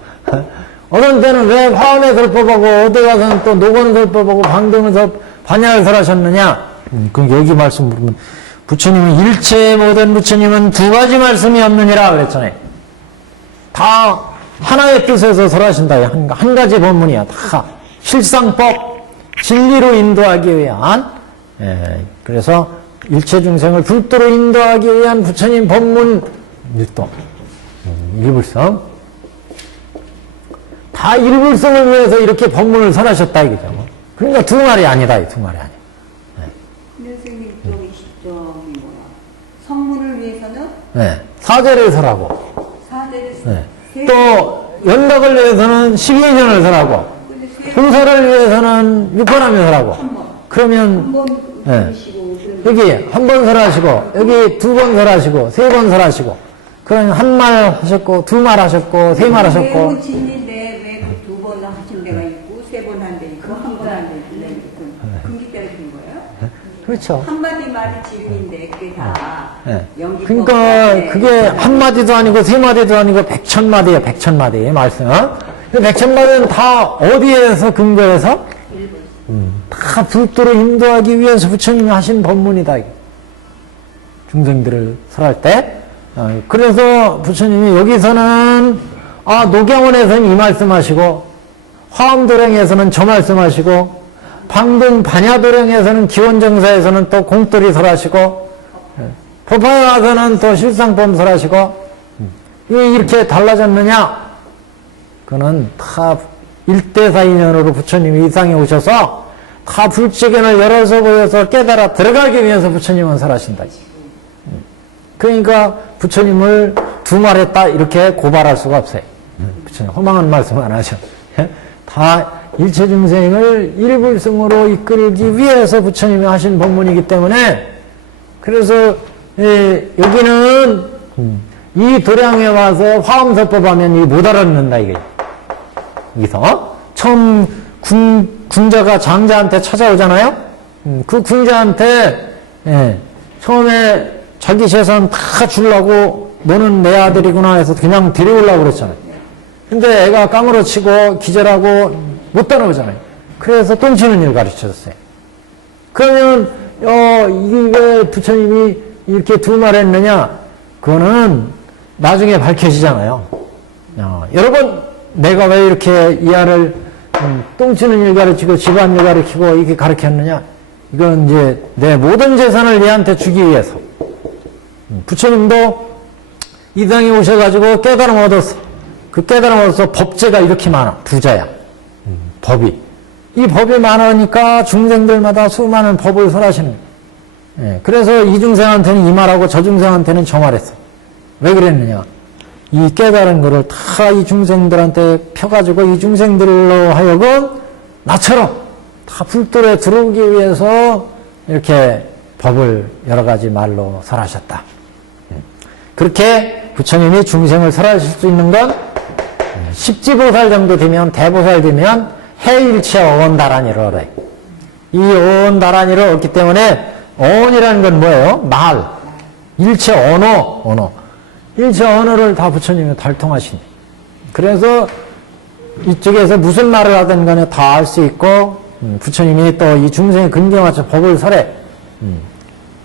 어떤 때는 왜 화엄의 설법하고 어디 가서는 또 노건 설법하고 방등을 반야를 설하셨느냐? 그 여기 말씀 보면 부처님은 일체 모든 부처님은 두 가지 말씀이 없느니라 그랬잖아요. 다 하나의 뜻에서 설하신다. 한 가지 법문이야. 다 실상법, 진리로 인도하기 위한 그래서 일체 중생을 불도로 인도하기 위한 부처님 법문 일도 일불성 다 일불성을 위해서 이렇게 법문을 설하셨다 이거죠. 그러니까 두 말이 아니다 이 두 말이 아니에요. 근데 선생님 또 시점이 뭐야? 성문을 위해서는 사제를 설하고 사대를 또 연락을 위해서는 12년을 설하고 통사를 위해서는 6번하며 설하고 그러면 한번 들으시고 여기 한 번 설하시고 여기 두 번 설하시고 세 번 설하시고 그러면 한 말 하셨고 두 말 하셨고 세 말 하셨고 매우 진리인데 왜 그 두 번 하신 데가 있고 세 번 한 데 있고 한 번 한 데 있고 금기 때문인 거예요? 그렇죠. 한마디 말이 지름인데 그게 다 연기 그러니까 그게 한마디도 아니고 세 마디도 아니고 백천마디예요. 백천마디의 말씀. 그 백천마디는 다 어디에서 근거해서? 다 불도로 인도하기 위해서 부처님이 하신 법문이다. 중생들을 설할 때. 그래서 부처님이 여기서는 녹양원에서는 이 말씀하시고 화엄도량에서는 저 말씀하시고 방등 반야도량에서는 기원정사에서는 또 공돌이 설하시고 법화에 와서는 또 실상법 설하시고 왜 이렇게 달라졌느냐? 그는 다 일대사인연으로 부처님이 이 땅에 오셔서 다 불지견을 열어서 보여서 깨달아 들어가기 위해서 부처님은 설하신다. 그러니까 부처님을 두말했다 이렇게 고발할 수가 없어요. 부처님 허망한 말씀 안 하셔. 다 일체 중생을 일불성으로 이끌기 위해서 부처님이 하신 법문이기 때문에 그래서 여기는 이 도량에 와서 화엄설법 하면 이게 못 알아듣는다 이게. 여기서 처음 궁자가 장자한테 찾아오잖아요. 그 궁자한테 처음에 자기 재산 다 주려고 너는 내 아들이구나 해서 그냥 데려오려고 그랬잖아요. 근데 애가 깡으로 치고 기절하고 못 따라오잖아요. 그래서 똥치는 일 가르쳐줬어요. 그러면 이게 왜 부처님이 이렇게 두 말 했느냐? 그거는 나중에 밝혀지잖아요. 여러분 내가 왜 이렇게 이 아를 똥치는 일 가르치고 집안일 가르치고 이렇게 가르쳤느냐? 이건 이제 내 모든 재산을 얘한테 주기 위해서. 부처님도 이 땅에 오셔가지고 깨달음 얻었어. 그 깨달음 얻어서 법제가 이렇게 많아. 부자야. 법이. 이 법이 많으니까 중생들마다 수많은 법을 설하시는 거예요. 그래서 이 중생한테는 이 말하고 저 중생한테는 저 말했어. 왜 그랬느냐? 이 깨달은 거를 다 이 중생들한테 펴가지고 이 중생들로 하여금 나처럼 다 불도에 들어오기 위해서 이렇게 법을 여러 가지 말로 설하셨다. 그렇게 부처님이 중생을 설하실 수 있는 건 십지보살 정도 되면 대보살 되면 해일체 어원다란이로 그래. 이 어원다란이를 얻기 때문에 어원이라는 건 뭐예요? 말. 일체 언어. 일체 언어를 다 부처님이 달통하시니. 그래서 이쪽에서 무슨 말을 하든 간에 다 알 수 있고 부처님이 또 이 중생의 근기에 맞춰 법을 설해.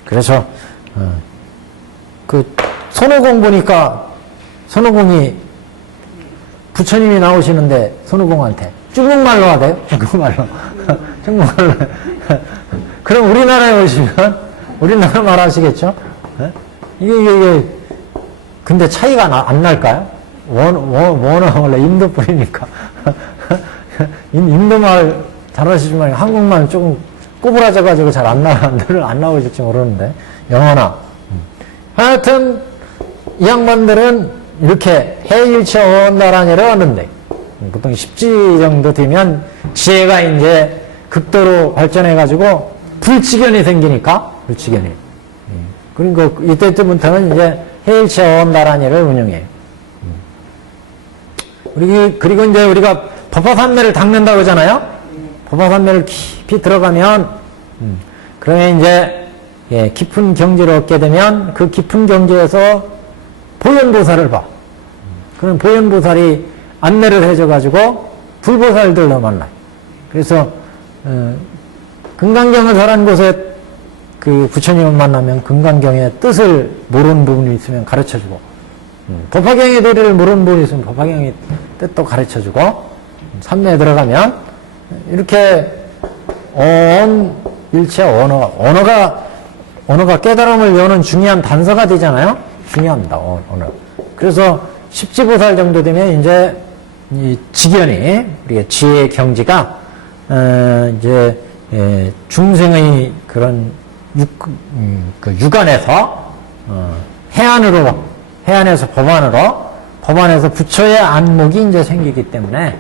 그래서 그 손오공 보니까 손오공이 부처님이 나오시는데 손오공한테 중국말로 하대요. 중국말로. 중국말로. 그럼 우리나라에 오시면 우리나라 말 하시겠죠? 이게 근데 차이가 안 날까요? 원어 원래 인도 뿌리니까. 인도말 잘하시지만 한국말 조금 꼬부라져가지고 잘 안 나오실지 모르는데 영어나. 하여튼 이 양반들은 이렇게 해일체 어원다란이를 하는데 보통 10지 정도 되면 지혜가 이제 극도로 발전해가지고 불치견이 생기니까 불치견이. 그러니까 이때부터는 이제 해일체 어원다란이를 운영해요. 그리고 이제 우리가 법화산매를 닦는다고 하잖아요. 법화산매를 깊이 들어가면 그러면 이제 깊은 경지를 얻게 되면 그 깊은 경지에서 보현보살을 봐. 그럼 보현보살이 안내를 해줘가지고 불보살들로 만나요. 그래서 금강경을 설한 곳에 그 부처님을 만나면 금강경의 뜻을 모르는 부분이 있으면 가르쳐주고 법화경의 도리를 모르는 부분이 있으면 법화경의 뜻도 가르쳐주고 산매에 들어가면 이렇게 온 일체 언어가 깨달음을 여는 중요한 단서가 되잖아요. 중요합니다. 언어. 그래서 십지보살 정도 되면 이제 이 직연이 우리의 지혜의 경지가 이제 중생의 그런 그 육안에서 해안에서 법안에서 부처의 안목이 이제 생기기 때문에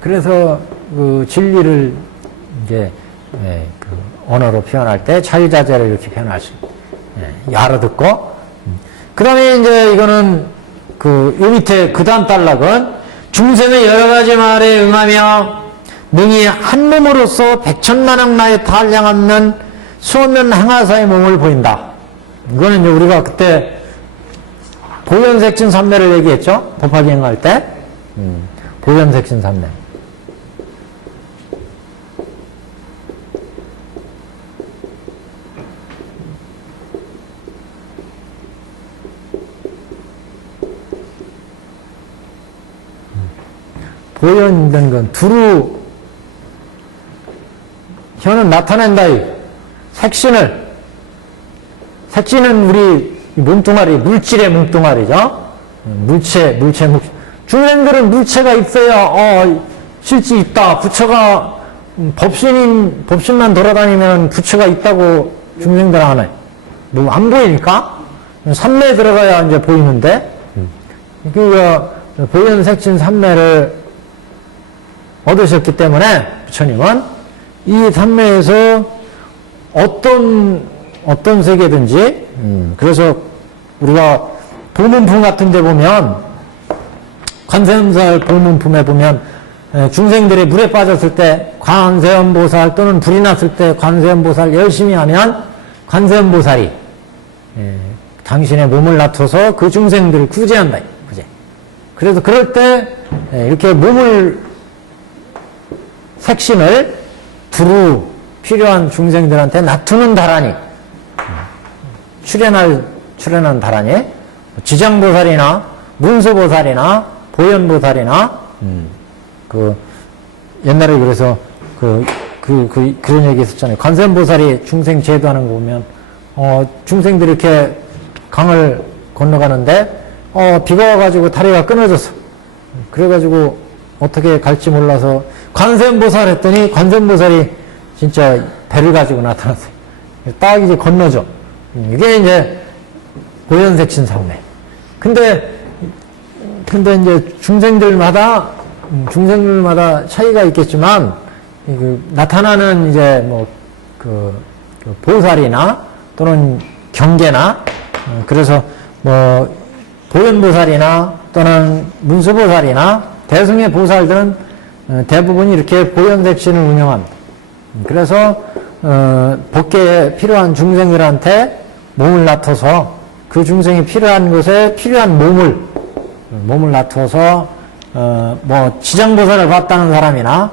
그래서 그 진리를 이제 그 언어로 표현할 때 자유자재를 이렇게 표현할 수 알아듣고 그 다음에 이제 이거는 요 밑에 그 다음 단락은 중생의 여러 가지 말에 응하며 능히 한 몸으로서 백천만억 나에 달량하는 수없는 행하사의 몸을 보인다. 이거는 이제 우리가 그때 보현색신 삼매를 얘기했죠? 법화기 행할 때. 보현색신 삼매. 보현된 건 두루 혀는 나타낸다. 색신은 우리 몸뚱아리, 물질의 몸뚱아리죠. 물체. 중생들은 물체가 있어야 실제 있다. 부처가 법신만 돌아다니면 부처가 있다고 중생들 하네. 뭐 안 보이니까 삼매에 들어가야 이제 보이는데. 그러니까 보현색신 삼매를 얻으셨기 때문에 부처님은 이 삼매에서 어떤 세계든지 그래서 우리가 보문품 같은 데 보면 관세음보살 보문품에 보면 중생들이 물에 빠졌을 때 관세음보살 또는 불이 났을 때 관세음보살 열심히 하면 관세음보살이 당신의 몸을 낮춰서 그 중생들을 구제한다. 구제. 그래서 그럴 때 이렇게 색신을 두루 필요한 중생들한테 놔두는 다라니 출연한 다라니 지장보살이나 문수보살이나 보현보살이나 그 옛날에 그래서 그런 얘기 있었잖아요. 관세음보살이 중생 제도하는 거 보면 중생들이 이렇게 강을 건너가는데 비가 와가지고 다리가 끊어졌어. 그래가지고 어떻게 갈지 몰라서 관세음보살 했더니 관세음보살이 진짜 배를 가지고 나타났어요. 딱 이제 건너죠. 이게 이제 보현색신 삼매. 근데 이제 중생들마다 차이가 있겠지만 나타나는 이제 그 보살이나 또는 경계나 그래서 보현보살이나 또는 문수보살이나 대승의 보살들은 대부분 이렇게 보현색신을 운영합니다. 그래서 법계에 필요한 중생들한테 몸을 놔둬서 그 중생이 필요한 것에 필요한 몸을 놔둬서 지장보살을 봤다는 사람이나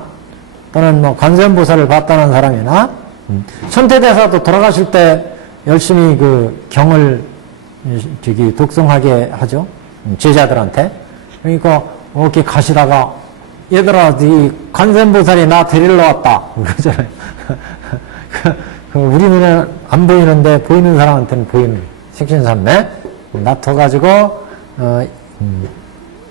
또는 관세음보살을 봤다는 사람이나 천태대사도 돌아가실 때 열심히 그 경을 독송하게 하죠. 제자들한테. 그러니까 이렇게 가시다가 얘들아, 이 관세음보살이 나 데리러 왔다. 그러잖아요. 우리 눈에 안 보이는데 보이는 사람한테는 보이는 색신삼매 놔둬가지고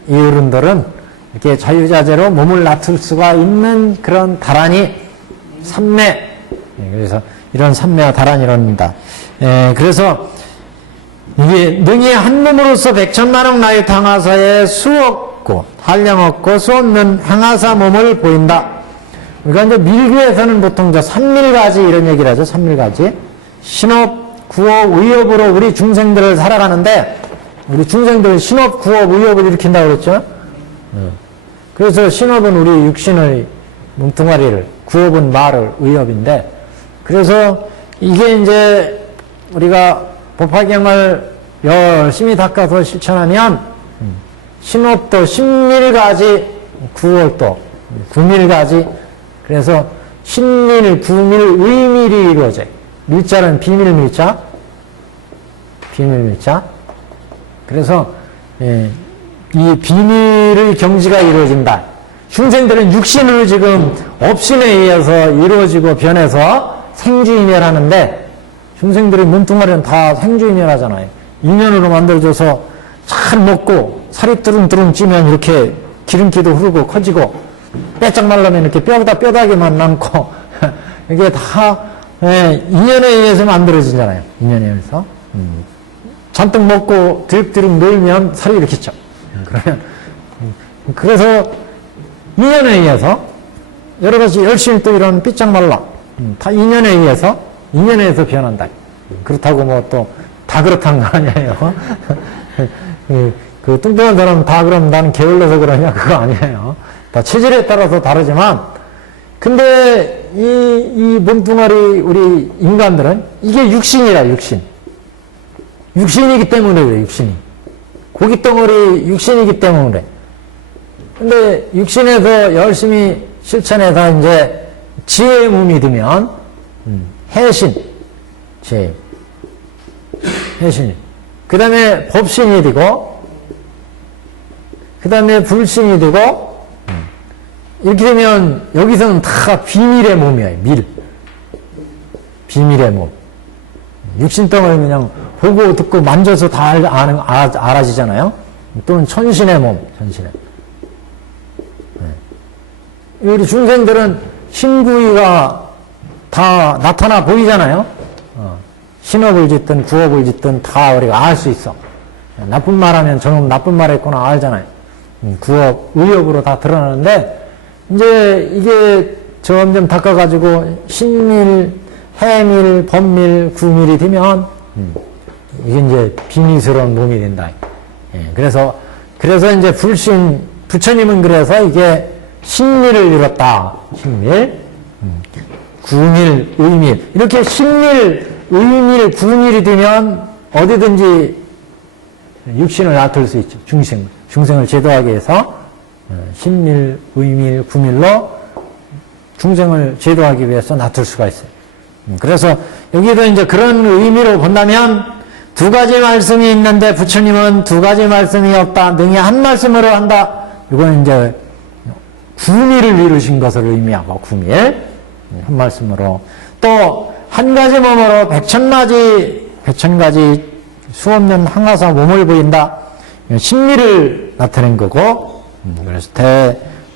이 어른들은 이렇게 자유자재로 몸을 놔둘 수가 있는 그런 다란이 삼매. 그래서 이런 삼매와 다란이 이럽니다. 그래서 이게 능히 한 몸으로서 백천만억 나의 당하사에 수없고 한량없고 수없는 행하사 몸을 보인다. 우리가 이제 밀교에서는 보통 삼밀가지 이런 얘기를 하죠. 삼밀가지. 신업, 구업, 의업으로 우리 중생들을 살아가는데 우리 중생들 신업, 구업, 의업을 일으킨다고 그랬죠. 그래서 신업은 우리 육신의 몸뚱아리를, 구업은 말을, 의업인데 그래서 이게 이제 우리가 법화경을 열심히 닦아서 실천하면 신업도 신밀가지, 구업도 구밀가지. 그래서 신밀, 구밀, 의밀이 이루어져요. 밀자는 비밀 밀자, 비밀 밀자. 그래서 이 비밀의 경지가 이루어진다. 중생들은 육신으로 지금 업신에 의해서 이루어지고 변해서 생주인멸하는데 중생들의 몸뚱아리는 다 생주인멸하잖아요. 인연으로 만들어져서 잘 먹고 살이 뚜릉뚜릉 찌면 이렇게 기름기도 흐르고 커지고 빼짝 말라면 이렇게 뼈다귀만 남고 이게 다 인연에 의해서 만들어지잖아요. 인연에 의해서. 잔뜩 먹고 드륵드륵 놀면 살이 이렇게 쪄. 그러면 그래서 인연에 의해서 여러 가지 열심히 또 이런 삐짝 말라. 다 인연에 의해서 변한다. 그렇다고 뭐 또 다 그렇다는 거 아니에요. 그 뚱뚱한 사람은 다 그럼 나는 게을러서 그러냐 그거 아니에요. 다 체질에 따라서 다르지만 근데 이 몸뚱아리 우리 인간들은 이게 육신이라 육신이기 때문에 그래. 육신이 고깃덩어리 육신이기 때문에 그래. 근데 육신에서 열심히 실천해서 이제 지혜의 몸이 되면 해신 해신이 그 다음에 법신이 되고 그 다음에 불신이 되고 이렇게 되면 여기서는 다 비밀의 몸이에요. 비밀의 몸. 육신덩어리 그냥 보고 듣고 만져서 다 알아지잖아요. 또는 천신의 몸, 천신의. 우리 중생들은 신구이가 다 나타나 보이잖아요. 신업을 짓든 구업을 짓든 다 우리가 알 수 있어. 나쁜 말 하면 저놈 나쁜 말 했구나 알잖아요. 구업, 의업으로 다 드러나는데 이제 이게 점점 닦아가지고 신밀, 해밀, 법밀, 구밀이 되면 이게 이제 비밀스러운 몸이 된다. 그래서 이제 부처님은 그래서 이게 신밀을 이뤘다. 신밀, 구밀, 의밀. 이렇게 신밀, 의밀, 구밀이 되면 어디든지 육신을 나타낼 수 있죠. 중생을 제도하기 위해서 신밀, 의밀, 구밀로 중생을 제도하기 위해서 나타낼 수가 있어요. 그래서 여기도 이제 그런 의미로 본다면 두 가지 말씀이 있는데 부처님은 두 가지 말씀이 없다. 능히 한 말씀으로 한다. 이건 이제 구밀을 이루신 것을 의미하고 구밀 한 말씀으로 또 한 가지 몸으로 백천가지 수없는 항아사 몸을 보인다. 신밀을 나타낸 거고 그래서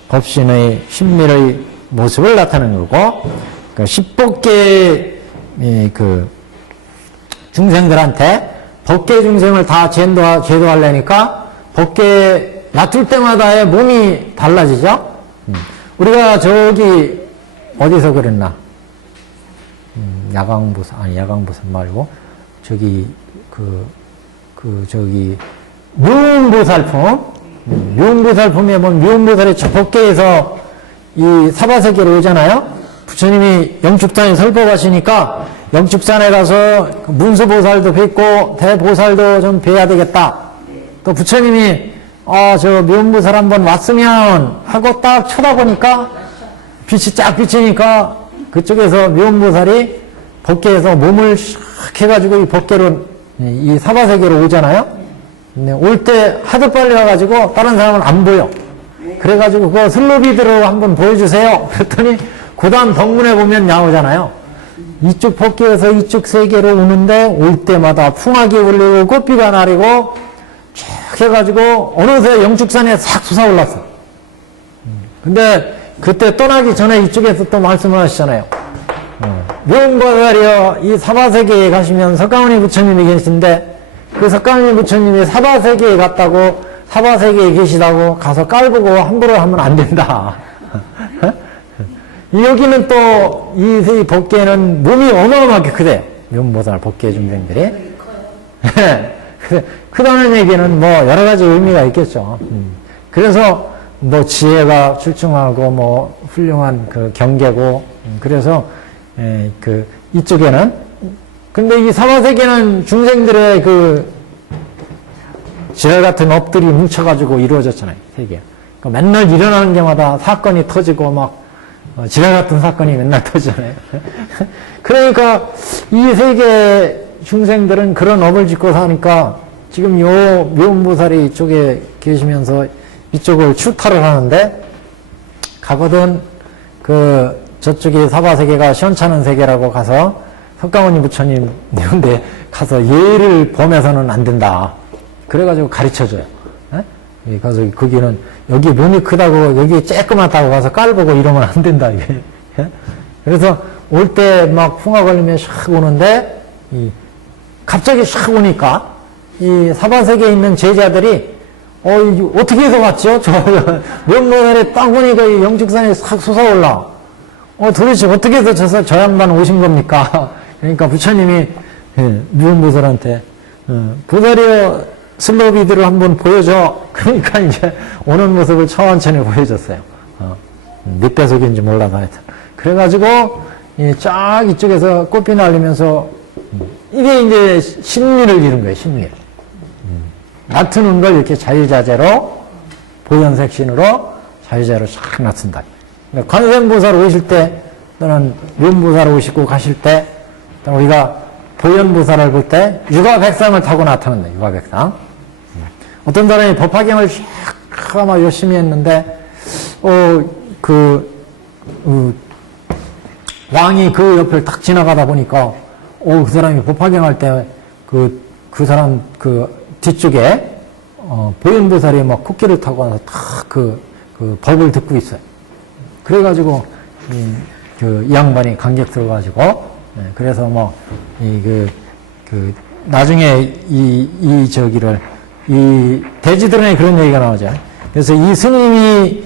대법신의 신밀의 모습을 나타낸 거고 그 10법계의 그 중생들한테 법계 중생을 다 제도하려니까 법계 놔둘 때마다의 몸이 달라지죠. 우리가 저기 어디서 그랬나? 야광보살 말고 저기 저기 묘운보살품에 보면 묘운보살이 저 법계에서 이 사바세계로 오잖아요. 부처님이 영축산에 설법하시니까 영축산에 가서 문수보살도 뵙고 대보살도 좀 뵈야 되겠다. 또 부처님이 저 묘운보살 한번 왔으면 하고 딱 쳐다보니까 빛이 쫙 비치니까 그쪽에서 묘운보살이 법계에서 몸을 샥 해가지고 이 법계로 이 사바세계로 오잖아요. 올 때 하도 빨리 와가지고 다른 사람은 안 보여. 그래가지고 그거 슬로비드로 한번 보여주세요. 그랬더니 그 다음 덕문에 보면 나오잖아요. 이쪽 법계에서 이쪽 세계로 오는데 올 때마다 풍악이 울리고 꽃비가 나리고 쫙 해가지고 어느새 영축산에 싹 솟아올랐어. 근데 그때 떠나기 전에 이쪽에서 또 말씀을 하시잖아요. 묘운보살이여 이 사바세계에 가시면 석가모니 부처님이 계신데 그 석가모니 부처님이 사바세계에 갔다고 사바세계에 계시다고 가서 깔보고 함부로 하면 안 된다. 여기는 또 이 법계는 몸이 어마어마하게 크대요. 묘운보살 법계 중생들이. 크다는 얘기는 뭐 여러 가지 의미가 있겠죠. 그래서 뭐 지혜가 출중하고 뭐 훌륭한 그 경계고 그래서 그 이쪽에는 근데 이 사바세계는 중생들의 그 지뢰 같은 업들이 뭉쳐가지고 이루어졌잖아요. 세계. 그러니까 맨날 일어나는 게마다 사건이 터지고 막 지뢰 같은 사건이 맨날 터지잖아요. 그러니까 이 세계 중생들은 그런 업을 짓고 사니까 지금 요 묘운보살이 이쪽에 계시면서 이쪽을 출타를 하는데 가거든 그 저쪽에 사바세계가 시원찮은 세계라고 가서 석가모니 부처님 이런데 가서 예를 범해서는 안 된다. 그래가지고 가르쳐줘요. 예? 가서 거기는 여기 몸이 크다고 여기 쬐끄맣다고 가서 깔보고 이러면 안 된다. 이게. 예? 그래서 올 때 막 풍화 걸리면 샥 오는데 갑자기 샥 오니까 이 사바세계에 있는 제자들이 이게 어떻게 해서 왔죠? 저 면모산에 딱 보니까 이 영축산에 싹 솟아올라. 도대체 어떻게 해서 저 양반 오신 겁니까? 그러니까 부처님이 무언보살한테 보살이여 슬로비들을 한번 보여줘. 그러니까 이제 오는 모습을 천천히 보여줬어요. 몇 배속인지 몰라도 하여튼. 그래가지고 쫙 이쪽에서 꽃피 날리면서 이게 이제 신미를 이룬 거예요. 신미. 나트는 걸 이렇게 자유자재로 보현색신으로 자유자재로 쫙 나튼다. 그러니까 관세음보살 오실 때 또는 무언보살 오시고 가실 때 우리가 보현보살을 볼 때 육아백상을 타고 나타난다. 육아백상. 어떤 사람이 법화경을 쫙 막 열심히 했는데 왕이 그 옆을 딱 지나가다 보니까 그 사람이 법화경 할 때 그 사람 뒤쪽에 보현보살이 막 코끼리를 타고 와서 딱 그 법을 듣고 있어요. 그래가지고 이 양반이 감격 들어가지고 그래서 뭐 나중에 이 대지드론에 그런 얘기가 나오죠. 그래서 이 스님이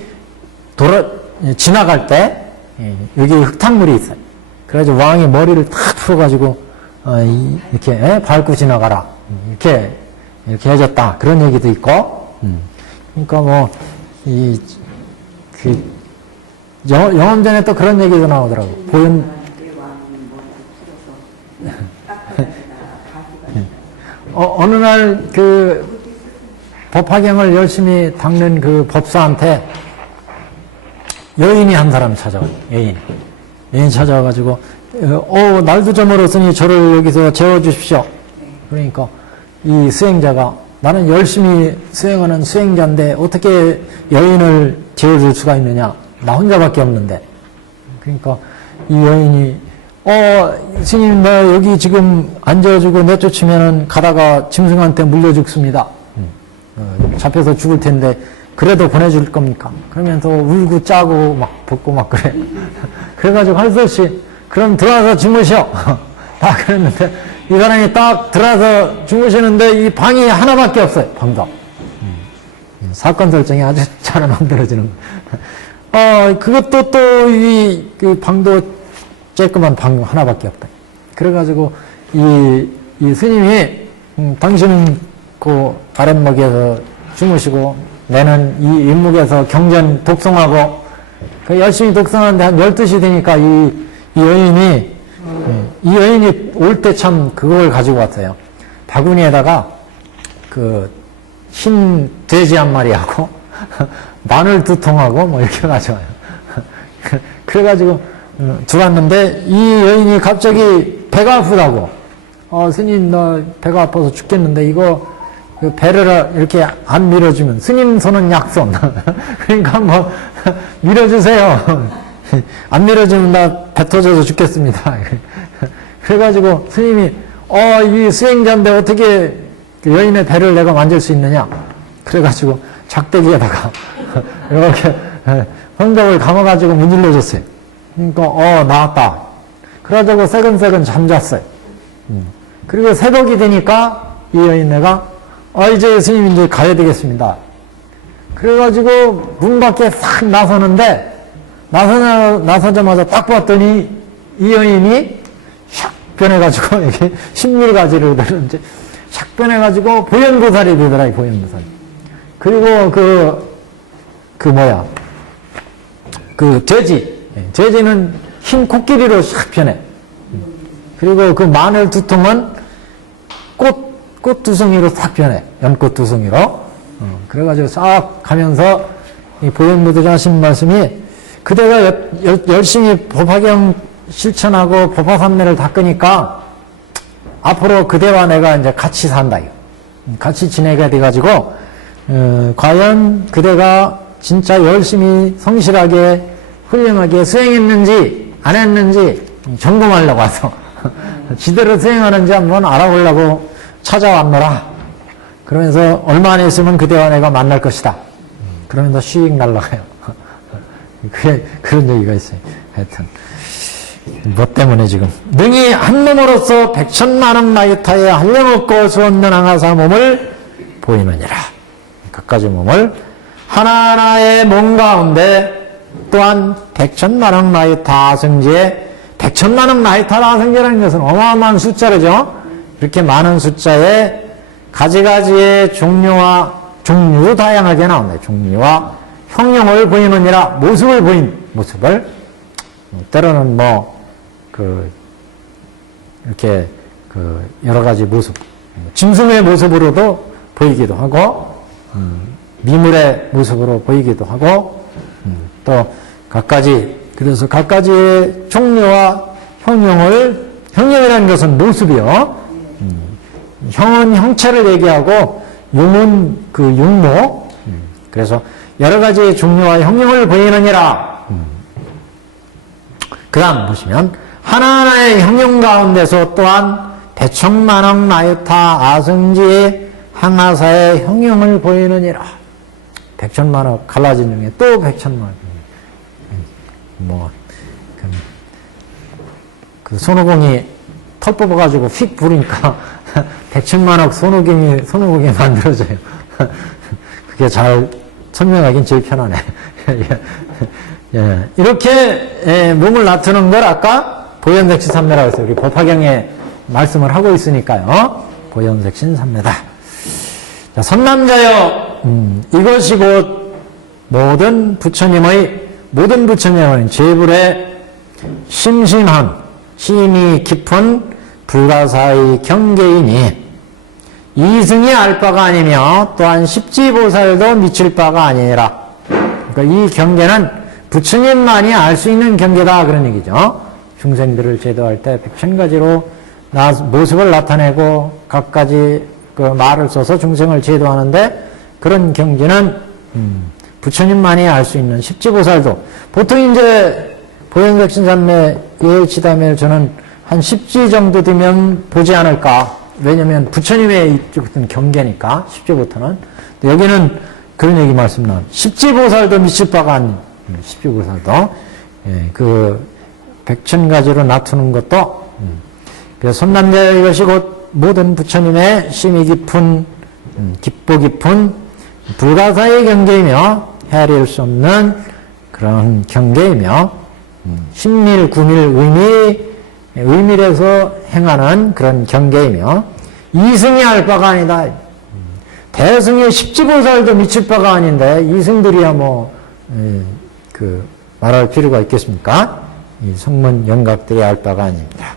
지나갈 때 여기 흙탕물이 있어요. 그래가지고 왕이 머리를 탁 풀어가지고 이렇게 밟고 지나가라 이렇게 해줬다 그런 얘기도 있고. 그러니까 뭐 영험전에 또 그런 얘기도 나오더라고. 어느 날 법화경을 열심히 닦는 그 법사한테 여인이 한 사람 찾아와요. 여인 찾아와가지고 날도 저물었으니 저를 여기서 재워주십시오. 그러니까 이 수행자가 나는 열심히 수행하는 수행자인데 어떻게 여인을 재워줄 수가 있느냐. 나 혼자밖에 없는데. 그러니까 이 여인이 스님 나 여기 지금 앉아주고 내쫓으면은 가다가 짐승한테 물려 죽습니다. 잡혀서 죽을 텐데 그래도 보내줄 겁니까? 그러면서 울고 짜고 막 벗고 막 그래. 그래가지고 할 수 없이 그럼 들어와서 주무셔. 다 그랬는데 이 사람이 딱 들어와서 주무시는데 이 방이 하나밖에 없어요. 방도. 사건 설정이 아주 잘 만들어지는 거. 그것도 또 그 방도 쬐끄만 방 하나밖에 없다. 그래가지고 이 스님이 당신은 그 아랫목에서 주무시고 나는 이 윗목에서 경전 독송하고 열심히 독송하는데 한 12시 되니까 이 여인이 올 때 참 그걸 가지고 왔어요. 바구니에다가 흰 돼지 한 마리하고 마늘 2통하고 뭐 이렇게 가져와요. 그래가지고 들어왔는데 이 여인이 갑자기 배가 아프다고 스님 나 배가 아파서 죽겠는데 이거 배를 이렇게 안 밀어주면 스님 손은 약손 그러니까 뭐 밀어주세요. 안 밀어주면 나 배 터져서 죽겠습니다. 그래가지고 스님이 이 수행자인데 어떻게 여인의 배를 내가 만질 수 있느냐. 그래가지고 작대기에다가 이렇게 성벽을 감아가지고 문질러줬어요. 그러니까 나왔다. 그러자고 새근새근 잠잤어요. 그리고 새벽이 되니까 이 여인네가 이제 스님 이제 가야 되겠습니다. 그래가지고 문 밖에 싹 나서는데 나서자마자 딱 봤더니 이 여인이 샥 변해가지고 이게 신밀가지를 들었는지 샥 변해가지고 보현보살이 되더라. 보현보살. 그리고 돼지는 흰 코끼리로 샥 변해. 그리고 그 마늘 2통은 꽃 2송이로 싹 변해. 연꽃 2송이로. 그래가지고 싹 가면서 이 보현보살이 하신 말씀이 그대가 열심히 법화경 실천하고 법화삼매를 닦으니까 앞으로 그대와 내가 이제 같이 산다. 같이 지내게 돼가지고 과연 그대가 진짜 열심히 성실하게 훌륭하게 수행했는지 안 했는지 점검하려고 와서 지대로 수행하는지 한번 알아보려고 찾아왔노라. 그러면서 얼마 안 있으면 그대와 내가 만날 것이다. 그러면서 씩 날라가요. 그런 얘기가 있어요. 하여튼 뭐 때문에 지금 능히 한 몸으로서 백천만억 나이타에 한량없고 수없는 항아사 몸을 보이느니라. 그까지 몸을 하나하나의 몸 가운데 또한 백천만억 나이타 아승지에 백천만억 나이타 아승지라는 것은 어마어마한 숫자죠. 이렇게 많은 숫자에 가지가지의 종류 다양하게 나온다. 종류와 형용을 보이느니라. 모습을 보인 모습을 때로는 이렇게 여러 가지 모습, 짐승의 모습으로도 보이기도 하고, 미물의 모습으로 보이기도 하고, 또 그래서 각가지의 종류와 형용이라는 것은 모습이요. 형은 형체를 얘기하고, 용은 육모. 그래서 여러 가지의 종류와 형용을 보이느니라. 그 다음 보시면, 하나하나의 형용 가운데서 또한 백천만억 나이타 아승지의 항아사의 형용을 보이느니라. 백천만억 갈라진 중에 또 백천만억. 손오공이 털 뽑아가지고 휙 부르니까 백천만억 손오공이 만들어져요. 그게 잘 설명하긴 제일 편하네. 예, 이렇게 몸을 나타내는 걸 아까 보현색신삼매라고 했어요. 우리 법화경에 말씀을 하고 있으니까요. 보현색신삼매다. 자, 선남자여, 이것이 곧 모든 부처님의 제불의 심심한 심이 깊은 불가사의 경계이니 이승이 알 바가 아니며 또한 십지보살도 미칠 바가 아니니라. 그러니까 이 경계는 부처님만이 알 수 있는 경계다 그런 얘기죠. 중생들을 제도할 때 백천가지로 모습을 나타내고 각가지 말을 써서 중생을 제도하는데 그런 경지는 부처님만이 알 수 있는 십지보살도 보통 이제 보현색신삼매 예치담을 저는 한 10지 정도 되면 보지 않을까. 왜냐면 부처님의 이쪽은 경계니까 10지부터는. 여기는 그런 얘기 말씀 나와요. 십지보살도 미칠 바가 아닌 십지보살도 백천가지로 나투는 것도 그래서 손남자 이것이 곧 모든 부처님의 심이 깊은 깊고 깊은 불가사의 경계이며 헤아릴 수 없는 그런 경계이며 신밀, 구밀, 의밀에서 행하는 그런 경계이며 이승이 알 바가 아니다. 대승의 십지보살도 미칠 바가 아닌데 이승들이야 말할 필요가 있겠습니까? 이 성문 영각들이 알 바가 아닙니다.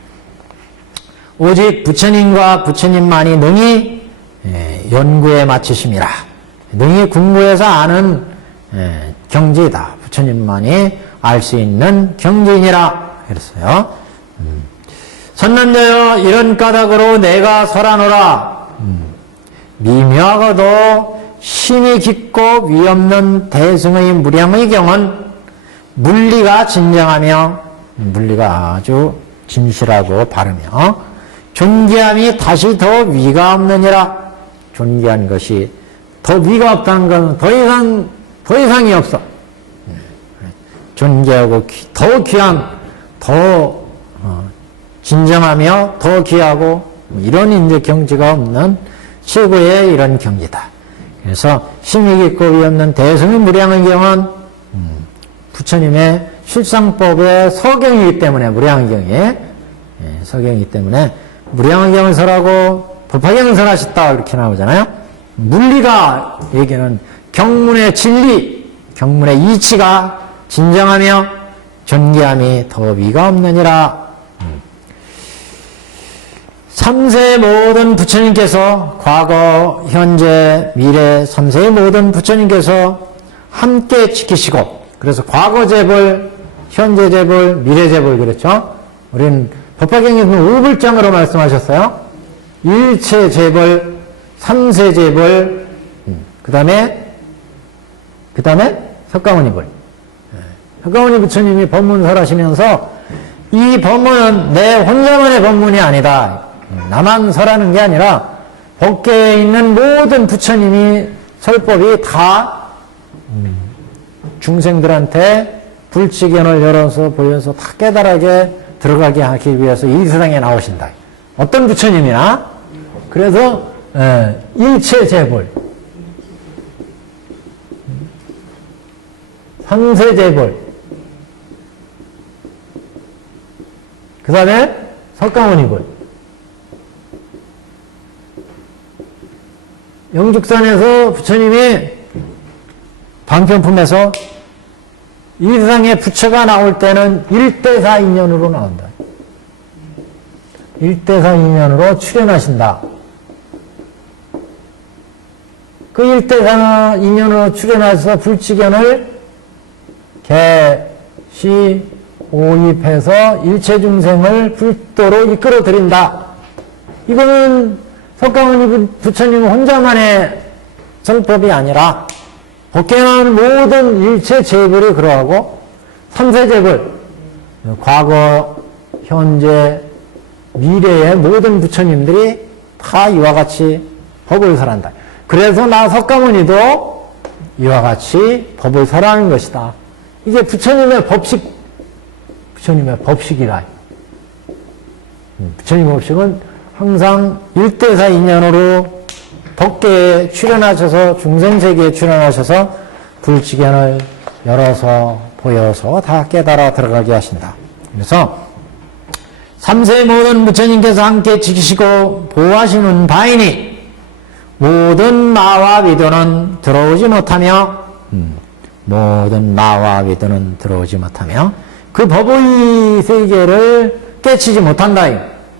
오직 부처님과 부처님만이 능히 연구에 마치심이라. 능히 궁구해서 아는 경지이다. 부처님만이 알 수 있는 경지이니라 그랬어요. 선남자여 이런 까닭으로 내가 설하노라. 미묘하고도 심이 깊고 위없는 대승의 무량의 경은 물리가 진정하며 물리가 아주 진실하고 바르며 존귀함이 다시 더 위가 없느니라. 존귀한 것이 더 위가 없다는 것은 더 이상이 없어. 존귀하고 더 귀한, 더 진정하며 더 귀하고 이런 이제 경지가 없는 최고의 이런 경지다. 그래서 심이 깊고 위없는 대승의 무량의 경은 부처님의 실상법의 서경이기 때문에 무량의 경이 서경이기 때문에 무량의 경을 설하고 법화경을 설하셨다 이렇게 나오잖아요. 물리가 얘기는 경문의 진리, 경문의 이치가 진정하며 존귀함이 더 위가 없느니라. 3세의 모든 부처님께서 과거, 현재, 미래 3세의 모든 부처님께서 함께 지키시고 그래서 과거 재벌, 현재 재벌, 미래 재벌 그랬죠. 우리는 법화경에서는 5불장으로 말씀하셨어요. 일체 재벌, 3세 재벌, 그 다음에 석가모니 불. 석가모니 부처님이 법문설 하시면서 이 법문은 내 혼자만의 법문이 아니다. 나만 설하는 게 아니라 법계에 있는 모든 부처님이 설법이 다 중생들한테 불치견을 열어서 보여서 다 깨달하게 들어가게 하기 위해서 이 세상에 나오신다. 어떤 부처님이나. 그래서 일체재불, 삼세재불, 그 다음에 석가모니불. 영죽산에서 부처님이 방편품에서 이 세상에 부처가 나올 때는 1대4 인연으로 나온다. 1대4 인연으로 출현하신다. 그 1대4 인연으로 출현해서 불치견을 개시 오입해서 일체 중생을 불도로 이끌어 드린다. 이거는 석가모니 부처님 혼자만의 설법이 아니라 법계에 나오는 모든 일체 재불이 그러하고 삼세재불, 과거, 현재, 미래의 모든 부처님들이 다 이와 같이 법을 설한다. 그래서 나 석가모니도 이와 같이 법을 설하는 것이다. 이게 부처님의 법식, 부처님의 법식이다. 부처님의 법식은 항상 1대4 인연으로 법계에 출현하셔서 중생세계에 출현하셔서 불치견을 열어서 보여서 다 깨달아 들어가게 하신다. 그래서 삼세 모든 부처님께서 함께 지키시고 보호하시는 바이니 모든 마와 위도는 들어오지 못하며 모든 마와 위도는 들어오지 못하며 그 법의 세계를 깨치지 못한다.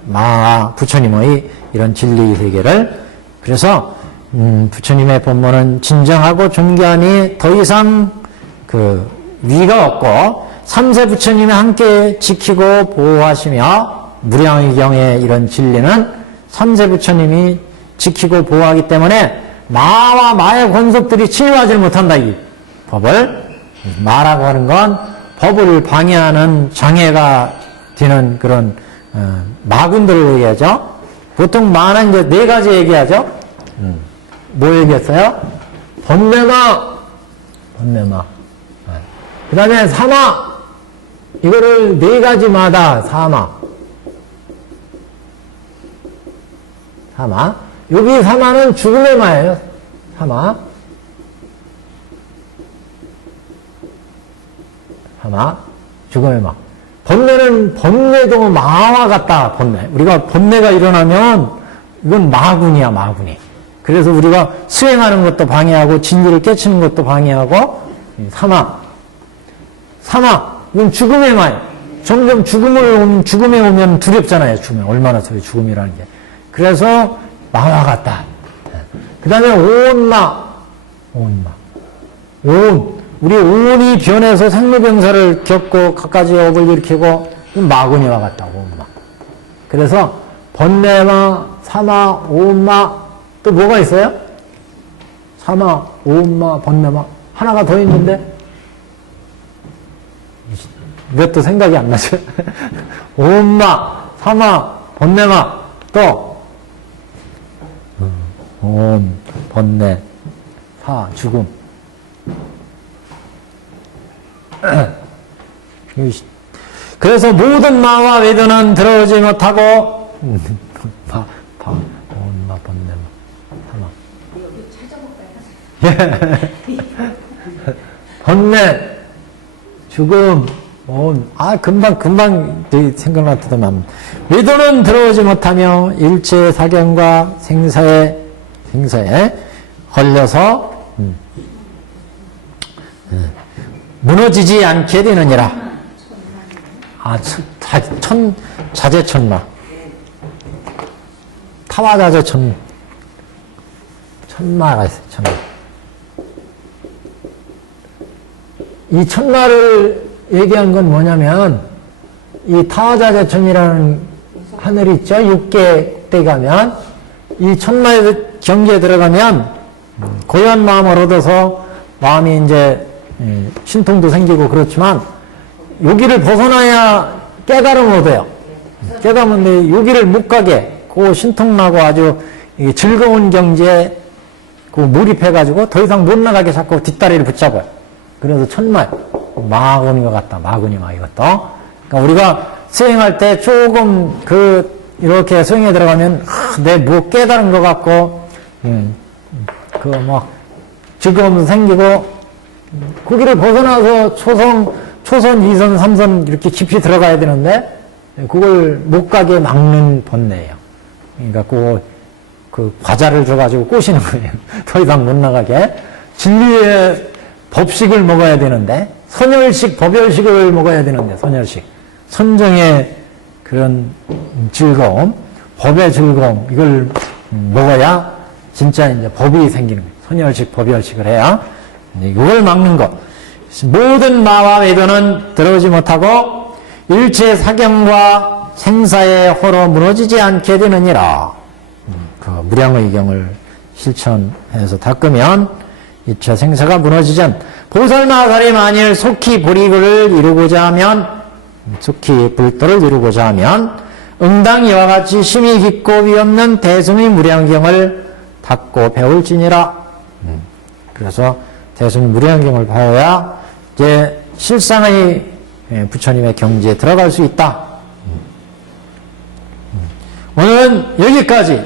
마 부처님의 이런 진리의 세계를. 그래서 부처님의 법문은 진정하고 존귀하니 더 이상 그 위가 없고 삼세 부처님이 함께 지키고 보호하시며 무량의경의 이런 진리는 삼세 부처님이 지키고 보호하기 때문에 마와 마의 권속들이 침입하지 못한다. 이 법을. 마라고 하는 건 법을 방해하는 장애가 되는 그런 마군들을 얘기하죠. 보통 마는 이제 4가지 얘기하죠. 뭐 얘기했어요? 번뇌마, 번뇌마. 그 다음에 사마. 이거를 4가지마다 사마. 사마. 여기 사마는 죽음의 마예요. 사마. 사마. 죽음의 마. 번뇌는 번뇌도 마와 같다. 번뇌. 우리가 번뇌가 일어나면 이건 마군이야, 마군이. 그래서 우리가 수행하는 것도 방해하고 진리를 깨치는 것도 방해하고 사마. 사마. 이건 죽음의 말. 점점 죽음에 오면 두렵잖아요. 죽으면. 얼마나 저기 죽음이라는 게. 그래서 마와 같다. 그 다음에 온마. 온마. 온. 우리 온이 변해서 생로병사를 겪고 갖가지 업을 일으키고 마군이와 같다. 온마. 그래서 번뇌마, 사마, 온마. 또 뭐가 있어요? 사마, 온마, 번뇌마. 하나가 더 있는데 이것도 생각이 안 나죠. 온마, 사마, 번뇌마. 또 온, 번뇌, 사, 죽음. 그래서 모든 마와 외도는 들어오지 못하고 온마, 번뇌마, 사마. 번뇌, 죽음, 금방 생각나더만. 외도는 들어오지 못하며 일체 사견과 생사에 걸려서 무너지지 않게 되느니라. 자재천마. 타와자재천, 천마가 있어요, 천마. 이 천마를 얘기한 건 뭐냐면, 이 타와자재천이라는 하늘 있죠? 6개 때 가면, 이 천마의 경계에 들어가면, 고요한 마음을 얻어서 마음이 이제 신통도 생기고 그렇지만, 여기를 벗어나야 깨달으면 얻어요. 깨달으면 여기를 못 가게, 그 신통나고 아주 이 즐거운 경지에 그 몰입해가지고 더 이상 못 나가게 자꾸 뒷다리를 붙잡아요. 그래서 천만, 마근인 것 같다. 마근이마 이것도. 그러니까 우리가 수행할 때 조금 이렇게 수행에 들어가면, 내 뭐 깨달은 것 같고, 즐거움도 생기고, 거기를 벗어나서 초선, 2선, 3선 이렇게 깊이 들어가야 되는데, 그걸 못 가게 막는 번뇌예요. 그러니까 그 과자를 줘가지고 꼬시는 거예요. 더 이상 못 나가게. 진리의 법식을 먹어야 되는데, 선열식, 법열식을 먹어야 되는데, 선열식. 선정의 그런 즐거움, 법의 즐거움, 이걸 먹어야 진짜 이제 법이 생기는 거예요. 선열식, 법열식을 해야. 이걸 막는 것. 모든 마와 외도는 들어오지 못하고 일체 사경과 생사에 홀어 무너지지 않게 되느니라. 그 무량의 경을 실천해서 닦으면 일체 생사가 무너지지 않. 보살마살이 만일 속히 불이를 이루고자 하면, 속히 불도를 이루고자 하면 응당 이와 같이 심히 깊고 위없는 대승의 무량경을 닦고 배울지니라. 그래서 대승의 무량경을 배워야 이제 실상의 부처님의 경지에 들어갈 수 있다. 오늘은 여기까지.